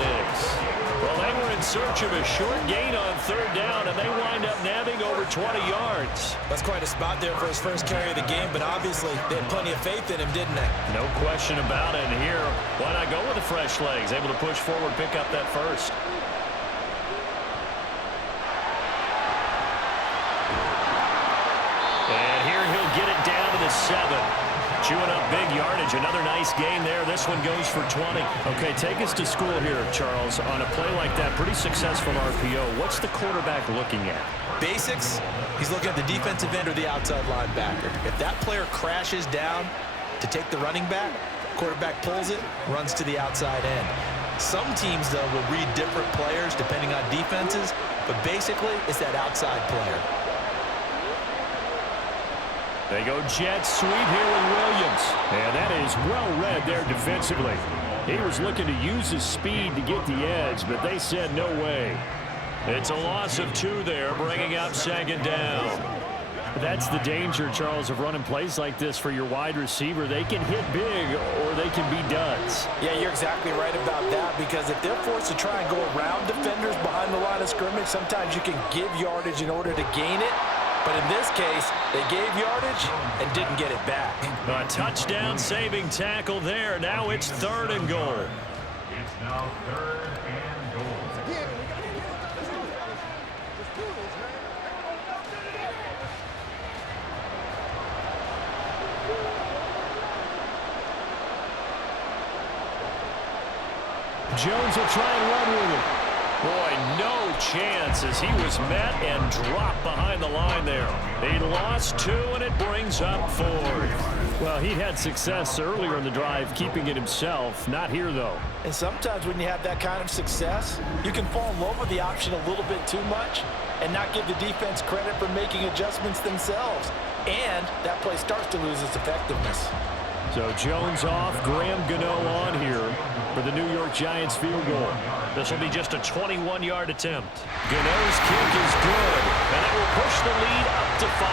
Well, they were in search of a short gain on third down, and they wind up nabbing over 20 yards. That's quite a spot there for his first carry of the game, but obviously they had plenty of faith in him, didn't they? No question about it. And here, why not go with the fresh legs? Able to push forward, pick up that first. And here he'll get it down to the 7. Chewing up big yardage. Another nice gain there. This one goes for 20. Okay, take us to school here, Charles. On a play like that, pretty successful RPO. What's the quarterback looking at? Basics, he's looking at the defensive end or the outside linebacker. If that player crashes down to take the running back, quarterback pulls it, runs to the outside end. Some teams, though, will read different players depending on defenses, but basically it's that outside player. They go jet sweep here with Williams. And that is well read there defensively. He was looking to use his speed to get the edge, but they said no way. It's a loss of 2 there, bringing up second down. That's the danger, Charles, of running plays like this for your wide receiver. They can hit big or they can be duds. Yeah, you're exactly right about that, because if they're forced to try and go around defenders behind the line of scrimmage, sometimes you can give yardage in order to gain it. But in this case, they gave yardage and didn't get it back. A touchdown saving tackle there. Now it's 3rd and goal. It's now 3rd and goal. Jones will try and run with it. Boy, no chance as he was met and dropped behind the line there. He lost 2, and it brings up 4th. Well, he had success earlier in the drive keeping it himself. Not here, though. And sometimes when you have that kind of success, you can fall in love with the option a little bit too much and not give the defense credit for making adjustments themselves. And that play starts to lose its effectiveness. So Jones off, Graham Gano on here for the New York Giants field goal. This will be just a 21-yard attempt. Gano's kick is good, and it will push the lead up to 5.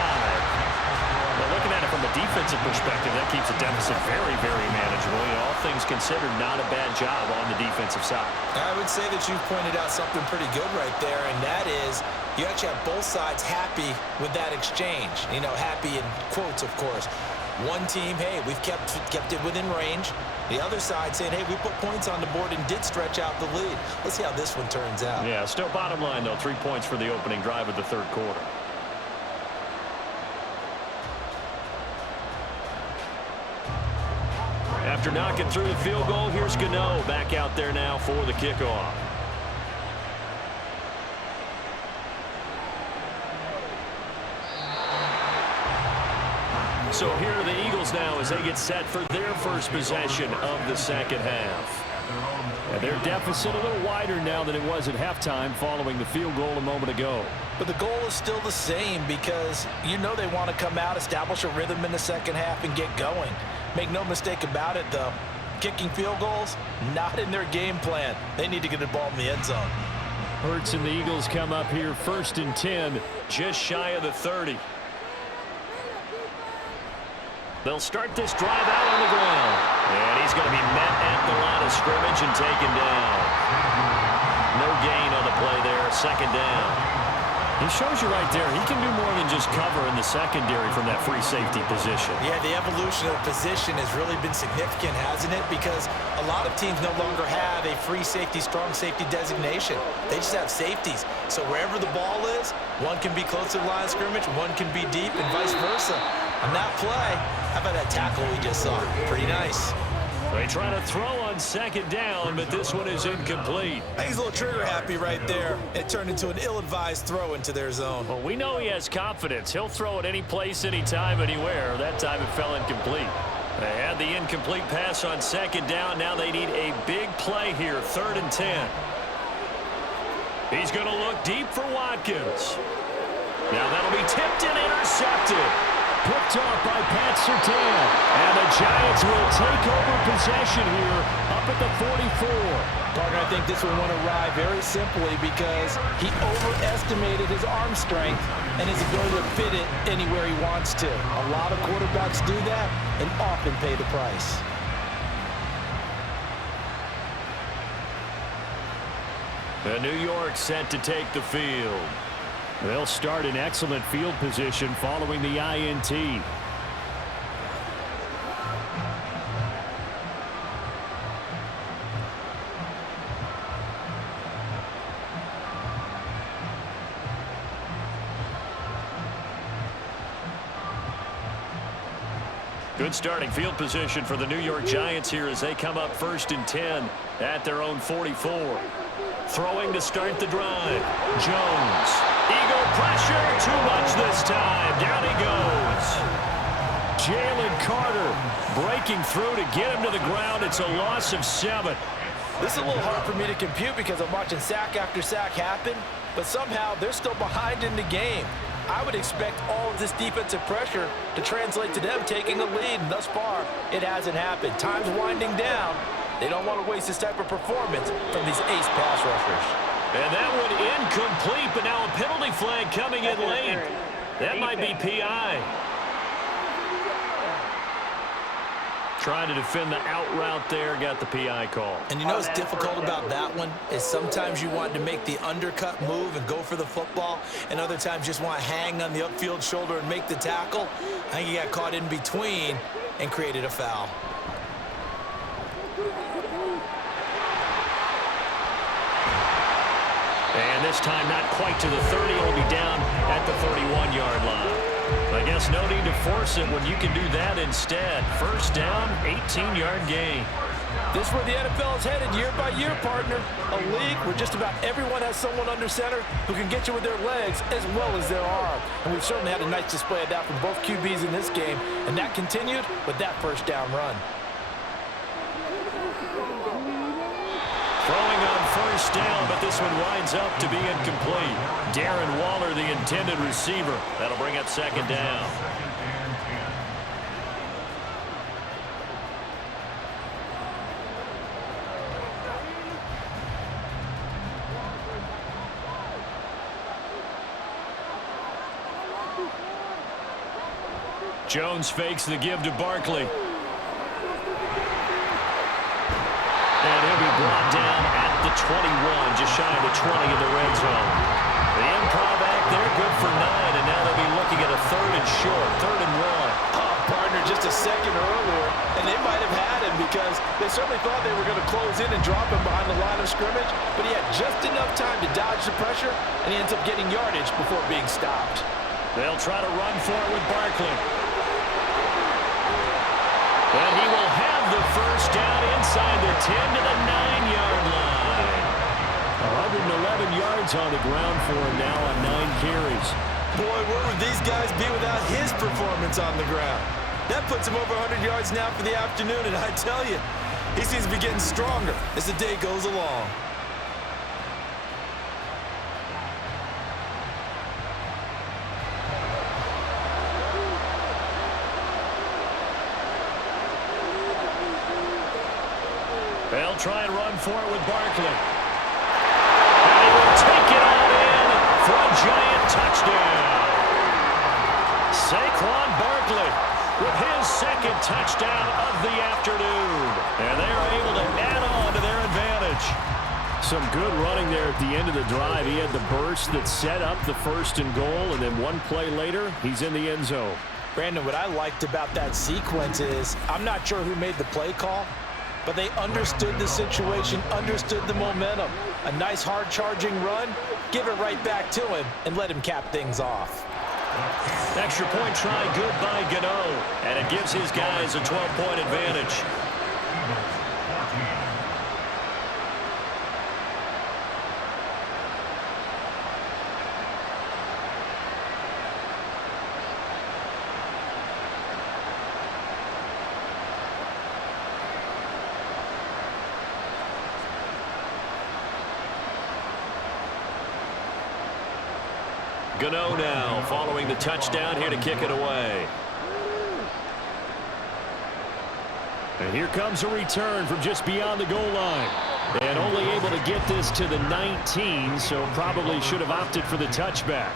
But looking at it from a defensive perspective, that keeps the deficit very, very manageable. You know, all things considered, not a bad job on the defensive side. I would say that you pointed out something pretty good right there, and that is you actually have both sides happy with that exchange. You know, happy in quotes, of course. One team, hey, we've kept it within range. The other side saying, hey, we put points on the board and did stretch out the lead. Let's see how this one turns out. Yeah, still bottom line, though, 3 points for the opening drive of the 3rd quarter. After knocking through the field goal, here's Gano back out there now for the kickoff. So here are the Eagles now as they get set for their first possession of the second half. And their deficit a little wider now than it was at halftime following the field goal a moment ago. But the goal is still the same, because you know they want to come out, establish a rhythm in the second half, and get going. Make no mistake about it, though. Kicking field goals, not in their game plan. They need to get the ball in the end zone. Hurts and the Eagles come up here 1st and 10, just shy of the 30. They'll start this drive out on the ground. And he's going to be met at the line of scrimmage and taken down. No gain on the play there, 2nd down. He shows you right there, he can do more than just cover in the secondary from that free safety position. Yeah, the evolution of the position has really been significant, hasn't it? Because a lot of teams no longer have a free safety, strong safety designation. They just have safeties. So wherever the ball is, one can be close to the line of scrimmage, one can be deep, and vice versa. On that play, how about that tackle we just saw? Pretty nice. They try to throw on 2nd down, but this one is incomplete. I think he's a little trigger happy right there. It turned into an ill-advised throw into their zone. Well, we know he has confidence. He'll throw it any place, anytime, anywhere. That time it fell incomplete. They had the incomplete pass on 2nd down. Now they need a big play here, 3rd and 10. He's going to look deep for Watkins. Now that'll be tipped and intercepted. Picked off by Pat Surtain. And the Giants will take over possession here up at the 44. Partner, I think this one went awry very simply because he overestimated his arm strength and his ability to fit it anywhere he wants to. A lot of quarterbacks do that and often pay the price. And New York set to take the field. They'll start in excellent field position following the INT. Good starting field position for the New York Giants here as they come up 1st and 10 at their own 44. Throwing to start the drive. Jones. Eagle pressure. Too much this time. Down he goes. Jalen Carter breaking through to get him to the ground. It's a loss of 7. This is a little hard for me to compute because I'm watching sack after sack happen, but somehow they're still behind in the game. I would expect all of this defensive pressure to translate to them taking a lead, and thus far, it hasn't happened. Time's winding down. They don't want to waste this type of performance from these ace pass rushers. And that one incomplete, but now a penalty flag coming in late. That might be PI. Trying to defend the out route there, got the PI call. And you know what's difficult about that one is sometimes you want to make the undercut move and go for the football, and other times just want to hang on the upfield shoulder and make the tackle. I think he got caught in between and created a foul. And this time not quite to the 30. It'll be down at the 31-yard line. I guess no need to force it when you can do that instead. First down, 18-yard gain. This is where the NFL is headed year by year, partner. A league where just about everyone has someone under center who can get you with their legs as well as their arm. And we've certainly had a nice display of that from both QBs in this game. And that continued with that first down run. Throwing on first down, but this one winds up to be incomplete. Darren Waller, the intended receiver. That'll bring up second down. Jones fakes the give to Barkley. And he'll be brought down at the 21, just shy of the 20 in the red zone. The improv act there, good for 9, and now they'll be looking at a 3rd and short, 3rd and 1. Oh, partner, just a second earlier, and they might have had him because they certainly thought they were going to close in and drop him behind the line of scrimmage, but he had just enough time to dodge the pressure, and he ends up getting yardage before being stopped. They'll try to run for it with Barkley. And he will have the first down inside the 10 to the 9-yard line. 111 yards on the ground for him now on 9 carries. Boy, where would these guys be without his performance on the ground? That puts him over 100 yards now for the afternoon, and I tell you, he seems to be getting stronger as the day goes along. They'll try and run for it with Barkley. And he will take it all in for a Giant touchdown. Saquon Barkley with his second touchdown of the afternoon. And they're able to add on to their advantage. Some good running there at the end of the drive. He had the burst that set up the 1st and goal, and then one play later, he's in the end zone. Brandon, what I liked about that sequence is I'm not sure who made the play call, but they understood the situation, understood the momentum. A nice hard-charging run, give it right back to him, and let him cap things off. Extra point try good by Gano, and it gives his guys a 12-point advantage. Gano now following the touchdown here to kick it away. And here comes a return from just beyond the goal line. And only able to get this to the 19, so probably should have opted for the touchback.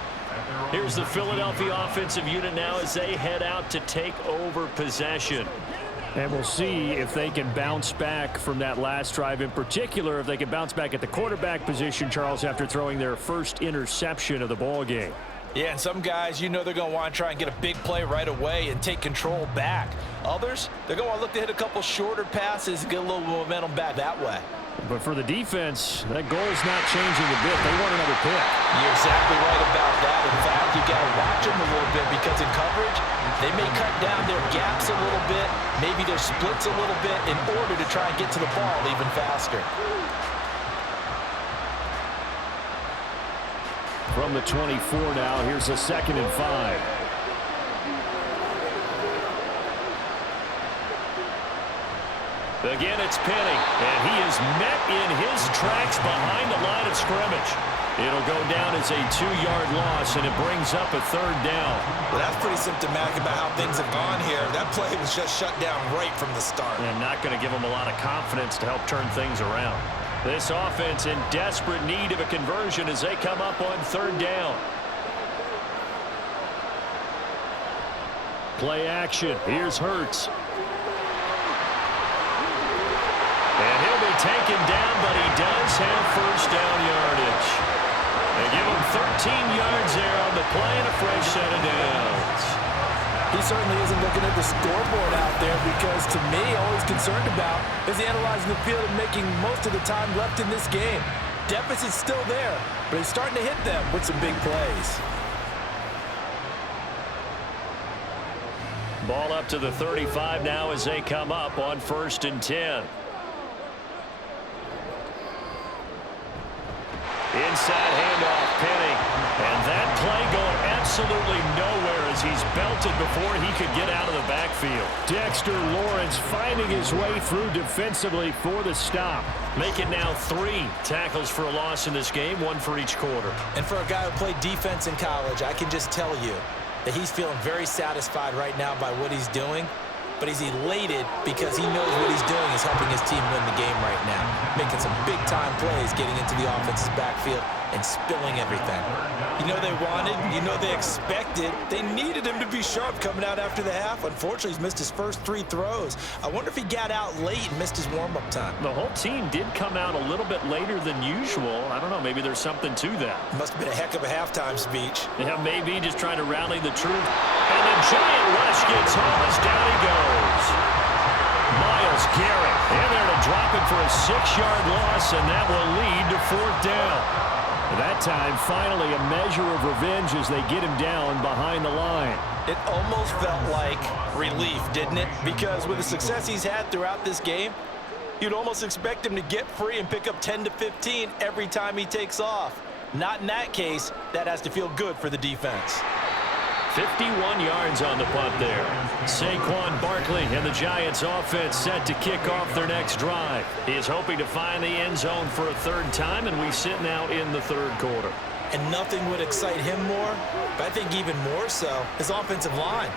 Here's the Philadelphia offensive unit now as they head out to take over possession. And we'll see if they can bounce back from that last drive, in particular, if they can bounce back at the quarterback position, Charles, after throwing their first interception of the ball game. Yeah, and some guys, you know they're going to want to try and get a big play right away and take control back. Others, they're going to want to look to hit a couple shorter passes and get a little momentum back that way. But for the defense, that goal's not changing a bit. They want another pick. You're exactly right about that. In fact, you got to watch them a little bit because in coverage, they may cut down their gaps a little bit, maybe their splits a little bit in order to try and get to the ball even faster. From the 24 now, here's a 2nd and 5. Again, it's Penny, and he is met in his tracks behind the line of scrimmage. It'll go down as a 2-yard loss, and it brings up a 3rd down. Well, that's pretty symptomatic about how things have gone here. That play was just shut down right from the start. And not going to give them a lot of confidence to help turn things around. This offense in desperate need of a conversion as they come up on 3rd down. Play action. Here's Hurts. And he'll be taken down, but he does have 1st down yardage. They give him 13 yards there on the play and a fresh set of downs. He certainly isn't looking at the scoreboard out there because, to me, all he's concerned about is analyzing the field and making most of the time left in this game. Deficit's still there, but he's starting to hit them with some big plays. Ball up to the 35 now as they come up on 1st and 10. Inside handoff, Penny. And that play going absolutely nowhere as he's belted before he could get out of the backfield. Dexter Lawrence finding his way through defensively for the stop. Make it now 3 tackles for a loss in this game, 1 for each quarter. And for a guy who played defense in college, I can just tell you that he's feeling very satisfied right now by what he's doing. But he's elated because he knows what he's doing is helping his team win the game right now. Making some big-time plays, getting into the offense's backfield and spilling everything. You know they wanted, you know they expected. They needed him to be sharp coming out after the half. Unfortunately, he's missed his first 3 throws. I wonder if he got out late and missed his warm-up time. The whole team did come out a little bit later than usual. I don't know, maybe there's something to that. Must have been a heck of a halftime speech. Yeah, maybe just trying to rally the troop. And the giant rush gets home as down he goes. Myles Garrett in there to drop it for a 6-yard loss, and that will lead to 4th down. That time, finally, a measure of revenge as they get him down behind the line. It almost felt like relief, didn't it? Because with the success he's had throughout this game, you'd almost expect him to get free and pick up 10 to 15 every time he takes off. Not in that case. That has to feel good for the defense. 51 yards on the punt there. Saquon Barkley and the Giants offense set to kick off their next drive. He is hoping to find the end zone for a 3rd time, and we sit now in the 3rd quarter. And nothing would excite him more, but I think even more so, his offensive line.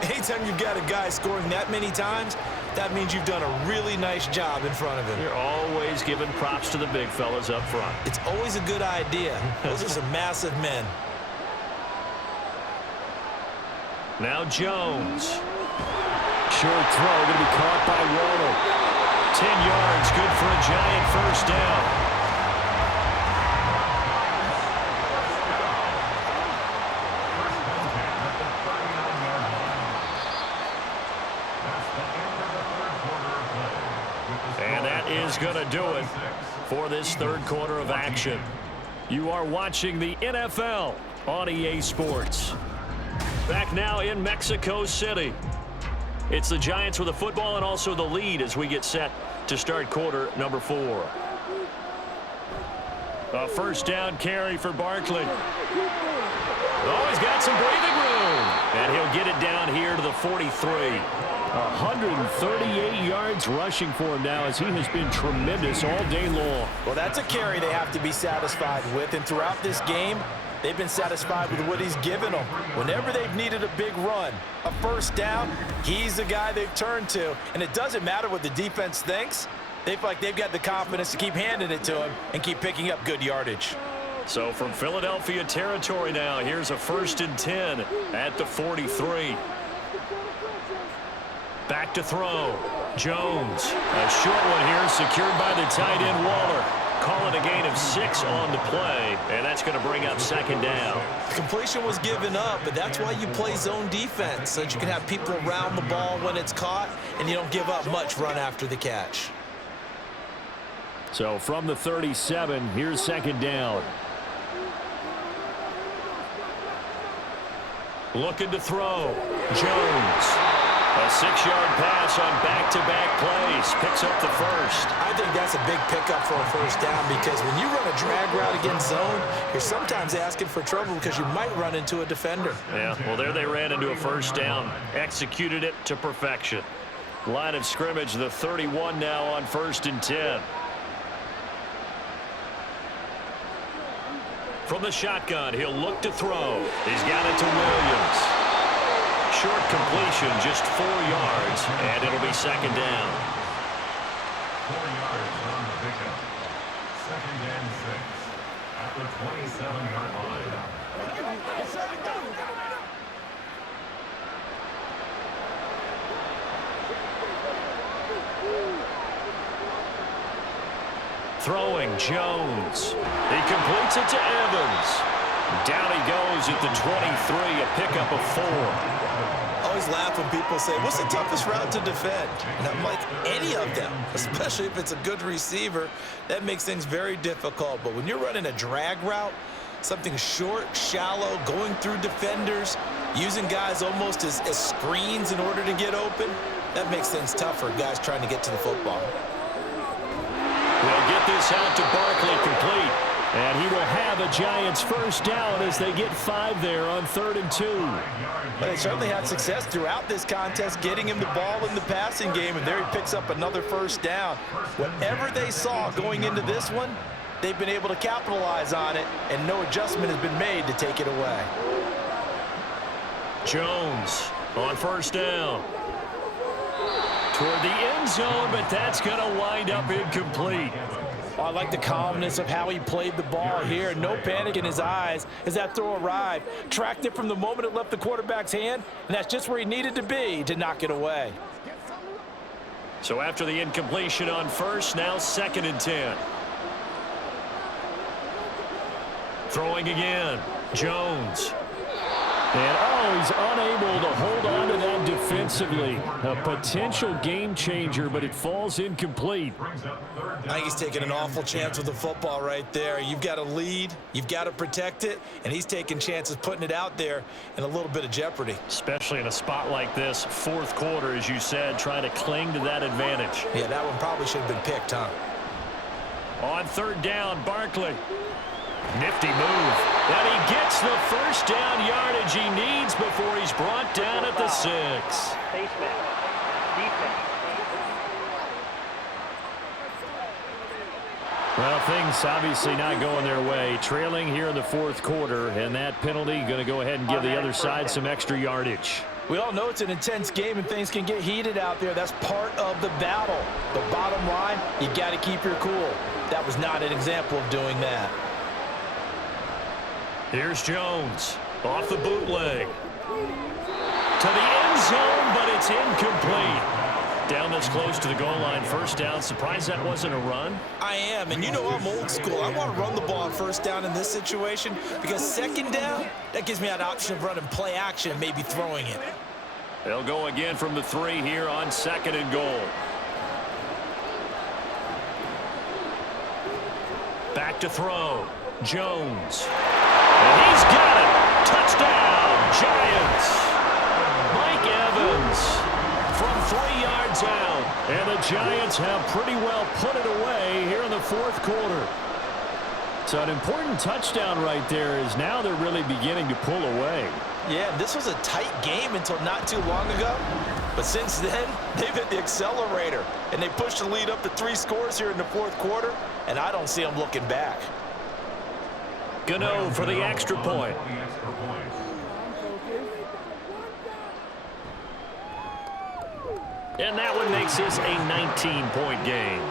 Anytime you've got a guy scoring that many times, that means you've done a really nice job in front of him. You're always giving props to the big fellas up front. It's always a good idea. Those are some massive men. Now Jones. Short throw, going to be caught by Waddle. 10 yards, good for a Giant 1st down. And that is going to do it for this 3rd quarter of action. You are watching the NFL on EA Sports. Back now in Mexico City. It's the Giants with the football and also the lead as we get set to start quarter number 4. A 1st down carry for Barkley. Oh, he's got some breathing room. And he'll get it down here to the 43. 138 yards rushing for him now as he has been tremendous all day long. Well, that's a carry they have to be satisfied with. And throughout this game, they've been satisfied with what he's given them. Whenever they've needed a big run, a 1st down, he's the guy they've turned to. And it doesn't matter what the defense thinks. They feel like they've got the confidence to keep handing it to him and keep picking up good yardage. So from Philadelphia territory now, here's a 1st and 10 at the 43. Back to throw. Jones. A short one here, secured by the tight end Waller. Call it a gain of 6 on the play, and that's going to bring up second down. Completion was given up, but that's why you play zone defense, so that you can have people around the ball when it's caught, and you don't give up much run after the catch. So from the 37, here's second down. Looking to throw. Jones. A 6-yard pass on back-to-back plays. Picks up the first. I think that's a big pickup for a first down because when you run a drag route against zone, you're sometimes asking for trouble because you might run into a defender. Yeah, well, there they ran into a first down. Executed it to perfection. Line of scrimmage, the 31 now on 1st and 10. From the shotgun, he'll look to throw. He's got it to Williams. Short completion, just 4 yards, and it'll be second down. 4 yards on the pickup. 2nd and 6 at the 27-yard line. Throwing Jones. He completes it to Evans. Down he goes at the 23, a pickup of 4. I always laugh when people say, what's the toughest route to defend? And I'm like, any of them, especially if it's a good receiver. That makes things very difficult. But when you're running a drag route, something short, shallow, going through defenders, using guys almost as screens in order to get open, that makes things tougher, guys trying to get to the football. They'll get this out to Barkley, complete. And he will have a Giants first down as they get 5 there on 3rd and 2. But they certainly had success throughout this contest, getting him the ball in the passing game, and there he picks up another first down. Whatever they saw going into this one, they've been able to capitalize on it, and no adjustment has been made to take it away. Jones on first down. Toward the end zone, but that's going to wind up incomplete. Oh, I like the calmness of how he played the ball here. No panic in his eyes as that throw arrived. Tracked it from the moment it left the quarterback's hand, and that's just where he needed to be to knock it away. So after the incompletion on first, now 2nd and 10. Throwing again. Jones. And, he's unable to hold on to that defensively. A potential game changer, but it falls incomplete. I think he's taking an awful chance with the football right there. You've got to lead, you've got to protect it, and he's taking chances putting it out there in a little bit of jeopardy. Especially in a spot like this, 4th quarter, as you said, trying to cling to that advantage. Yeah, that one probably should have been picked, huh? On 3rd down, Barkley. Nifty move. And he gets the first down yardage he needs before he's brought down at the 6. Well, things obviously not going their way. Trailing here in the 4th quarter, and that penalty going to go ahead and give the other side some extra yardage. We all know it's an intense game and things can get heated out there. That's part of the battle. The bottom line, you got to keep your cool. That was not an example of doing that. Here's Jones off the bootleg. To the end zone, but it's incomplete. Down this close to the goal line, first down. Surprised that wasn't a run? I am, and you know I'm old school. I want to run the ball on first down in this situation because 2nd down, that gives me that option of running play action and maybe throwing it. They'll go again from the 3 here on 2nd and goal. Back to throw. Jones. And he's got it. Touchdown, Giants. Mike Evans from 3 yards out. And the Giants have pretty well put it away here in the 4th quarter. So an important touchdown right there is now they're really beginning to pull away. Yeah, this was a tight game until not too long ago. But since then, they've hit the accelerator. And they pushed the lead up to 3 scores here in the 4th quarter. And I don't see them looking back. Gano for the extra point. And that one makes this a 19-point game.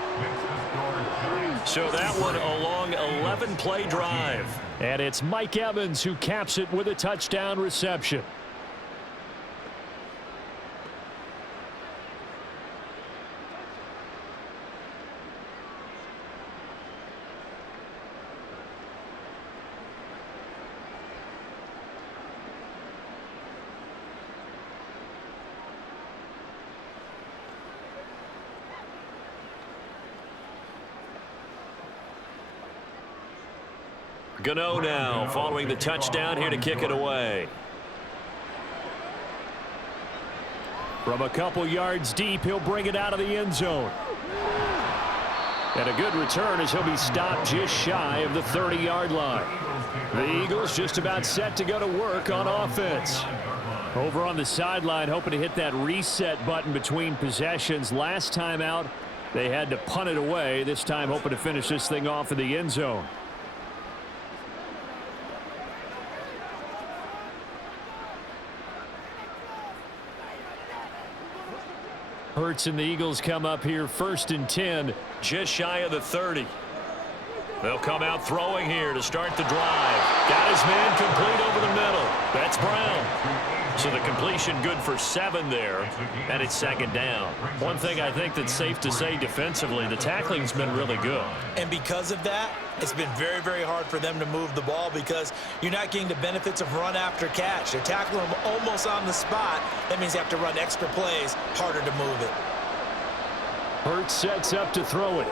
So that one a long 11-play drive. And it's Mike Evans who caps it with a touchdown reception. Gano now following the touchdown here to kick it away. From a couple yards deep, he'll bring it out of the end zone. And a good return as he'll be stopped just shy of the 30-yard line. The Eagles just about set to go to work on offense. Over on the sideline, hoping to hit that reset button between possessions. Last time out, they had to punt it away. This time, hoping to finish this thing off in the end zone. Hurts and the Eagles come up here 1st and 10, just shy of the 30. They'll come out throwing here to start the drive. Got his man complete over the middle. That's Brown. So the completion good for 7 there, and it's 2nd down. One thing I think that's safe to say defensively, the tackling's been really good. And because of that, it's been very, very hard for them to move the ball because you're not getting the benefits of run after catch. They're tackling them almost on the spot. That means you have to run extra plays, harder to move it. Hurts sets up to throw it.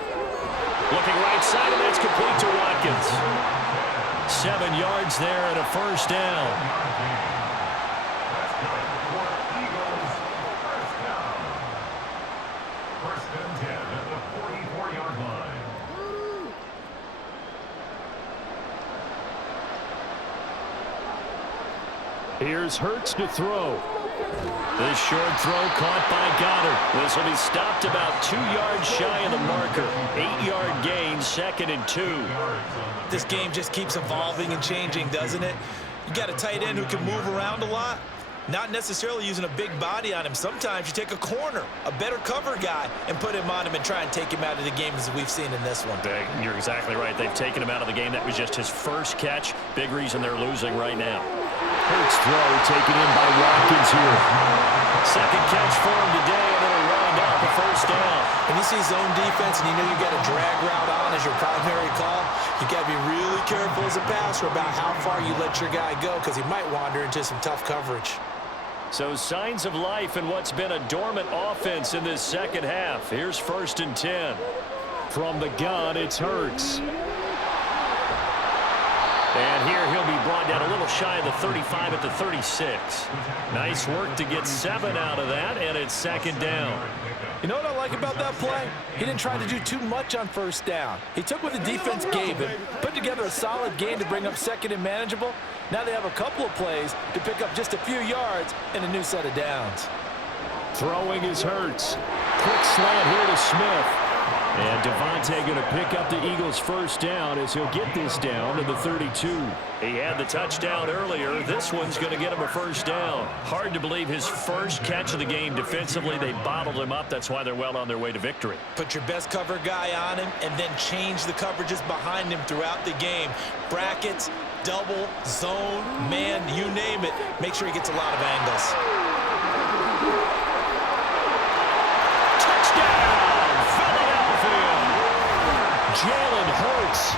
Looking right side, and that's complete to Watkins. 7 yards there and a 1st down. Here's Hurts to throw. This short throw caught by Goddard. This will be stopped about 2 yards shy of the marker. 8-yard gain, 2nd and 2. This game just keeps evolving and changing, doesn't it? You got a tight end who can move around a lot. Not necessarily using a big body on him. Sometimes you take a corner, a better cover guy, and put him on him and try and take him out of the game as we've seen in this one. You're exactly right. They've taken him out of the game. That was just his first catch. Big reason they're losing right now. Hurts throw taken in by Watkins here. 2nd catch for him today, and it'll wind up a 1st down. When you see zone defense and you know you got a drag route on as your primary call, you got to be really careful as a passer about how far you let your guy go because he might wander into some tough coverage. So signs of life in what's been a dormant offense in this 2nd half. Here's 1st and 10. From the gun, it's Hurts. And here he'll be brought down a little shy of the 35 at the 36. Nice work to get 7 out of that, and it's 2nd down. You know what I like about that play? He didn't try to do too much on 1st down. He took what the defense gave him, put together a solid game to bring up 2nd and manageable. Now they have a couple of plays to pick up just a few yards and a new set of downs. Throwing is Hurts. Quick slant here to Smith. And Devontae going to pick up the Eagles' 1st down as he'll get this down to the 32. He had the touchdown earlier. This one's going to get him a 1st down. Hard to believe his first catch of the game defensively. They bottled him up. That's why they're well on their way to victory. Put your best cover guy on him and then change the coverages behind him throughout the game. Brackets, double, zone, man, you name it. Make sure he gets a lot of angles. Jalen Hurts,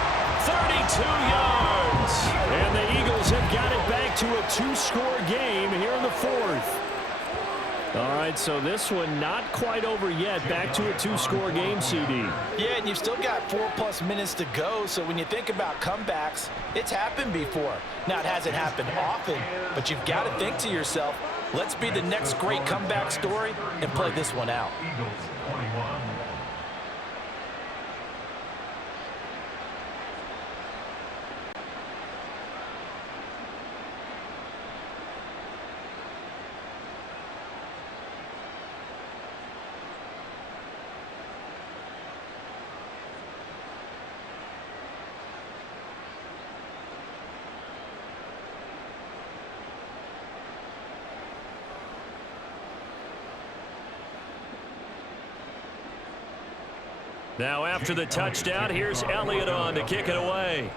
32 yards. And the Eagles have got it back to a 2-score game here in the 4th. All right, so this one not quite over yet. Back to a 2-score game, CD. Yeah, and you've still got 4+ minutes to go. So when you think about comebacks, it's happened before. Now, it hasn't happened often, but you've got to think to yourself, let's be the next great comeback story and play this one out. Eagles 21. Now after the touchdown, here's Elliott on to kick it away.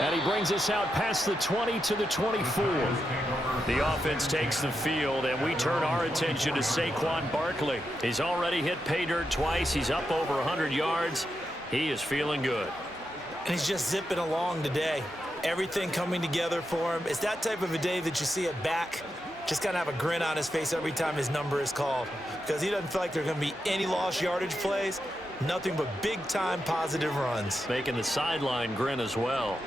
And he brings us out past the 20 to the 24. The offense takes the field, and we turn our attention to Saquon Barkley. He's already hit pay dirt twice. He's up over 100 yards. He is feeling good. And he's just zipping along today. Everything coming together for him. It's that type of a day that you see a back just going to have a grin on his face every time his number is called because he doesn't feel like there are going to be any lost yardage plays, nothing but big-time positive runs. Making the sideline grin as well.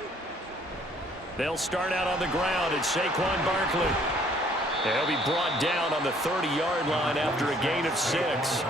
They'll start out on the ground. It's Saquon Barkley. He'll be brought down on the 30-yard line after a gain of 6.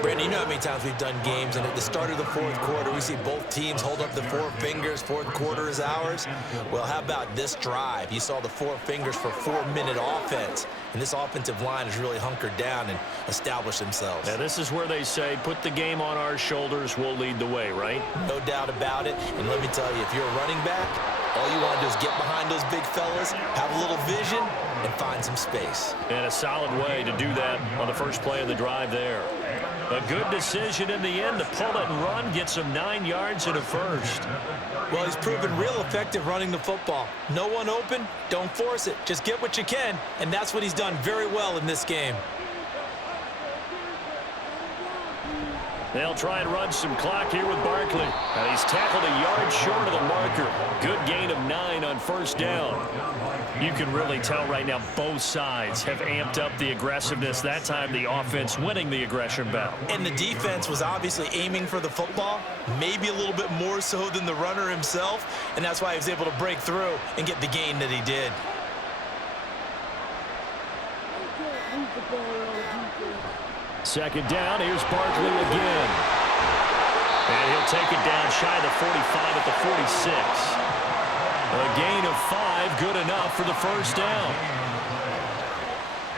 Brandon, you know how many times we've done games, and at the start of the fourth quarter, we see both teams hold up the 4 fingers, fourth quarter is ours. Well, how about this drive? You saw the 4 fingers for 4-minute offense, and this offensive line has really hunkered down and established themselves. Now, this is where they say, put the game on our shoulders, we'll lead the way, right? No doubt about it, and let me tell you, if you're a running back, all you want to do is get behind those big fellas, have a little vision, and find some space. And a solid way to do that on the first play of the drive there. A good decision in the end to pull it and run, gets him 9 yards and a first. Well, he's proven real effective running the football. No one open, don't force it. Just get what you can, and that's what he's done very well in this game. They'll try and run some clock here with Barkley. And he's tackled a yard short of the marker. Good gain of 9 on first down. You can really tell right now both sides have amped up the aggressiveness. That time the offense winning the aggression battle. And the defense was obviously aiming for the football, maybe a little bit more so than the runner himself, and that's why he was able to break through and get the gain that he did. Second down, here's Barkley again. And he'll take it down shy of the 45 at the 46. A gain of 5, good enough for the first down.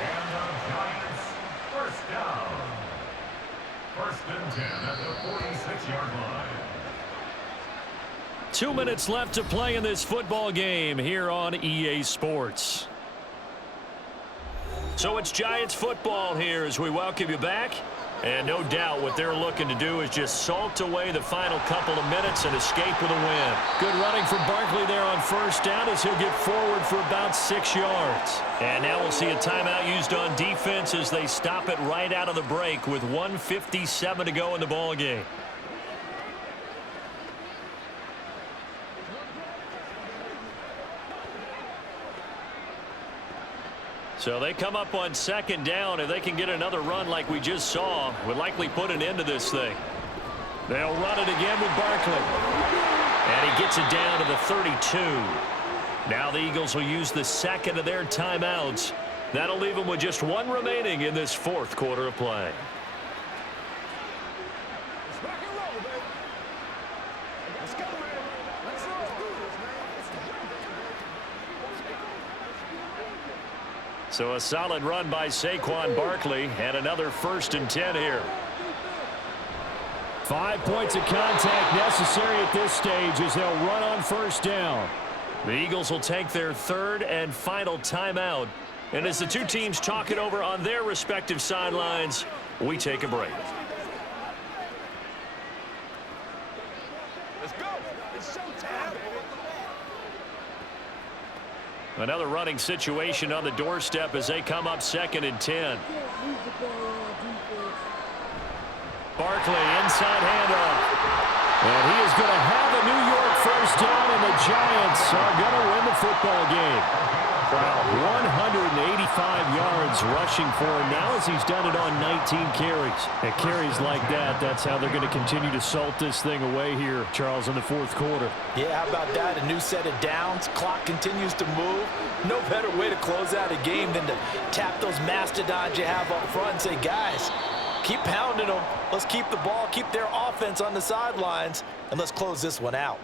And the Giants, first down. 1st and 10 at the 46-yard line. 2 minutes left to play in this football game here on EA Sports. So it's Giants football here as we welcome you back. And no doubt what they're looking to do is just salt away the final couple of minutes and escape with a win. Good running from Barkley there on first down as he'll get forward for about 6 yards. And now we'll see a timeout used on defense as they stop it right out of the break with 1:57 to go in the ball game. So they come up on second down. If they can get another run like we just saw, would likely put an end to this thing. They'll run it again with Barkley. And he gets it down to the 32. Now the Eagles will use the second of their timeouts. That'll leave them with just 1 remaining in this fourth quarter of play. So a solid run by Saquon Barkley and another 1st and 10 here. 5 points of contact necessary at this stage as they'll run on first down. The Eagles will take their 3rd and final timeout. And as the two teams talk it over on their respective sidelines, we take a break. Let's go. It's showtime. Another running situation on the doorstep as they come up 2nd and 10. Barkley inside handoff. And he is going to have a New York first down, and the Giants are going to win the football game. Wow, 185 yards rushing for him now as he's done it on 19 carries. And carries like that, that's how they're going to continue to salt this thing away here, Charles, in the fourth quarter. Yeah, how about that? A new set of downs. Clock continues to move. No better way to close out a game than to tap those mastodons you have up front and say, guys, keep pounding them. Let's keep the ball, keep their offense on the sidelines, and let's close this one out.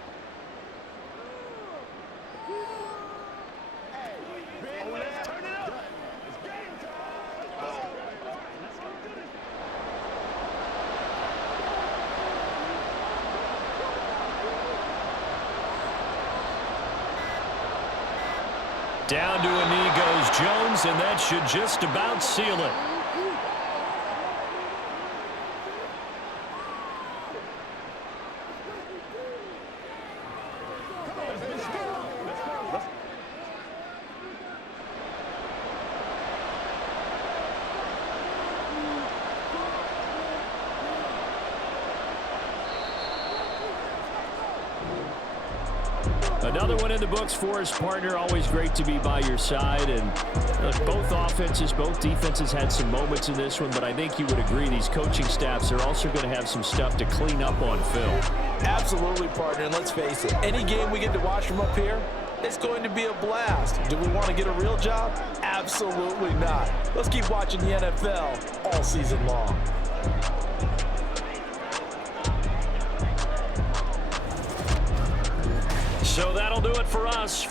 Down to a knee goes Jones, and that should just about seal it. Another one in the books for his partner. Always great to be by your side. And both offenses, both defenses had some moments in this one, but I think you would agree these coaching staffs are also going to have some stuff to clean up on film. Absolutely, partner. And let's face it, any game we get to watch from up here, it's going to be a blast. Do we want to get a real job? Absolutely not. Let's keep watching the NFL all season long. So that'll do it for us.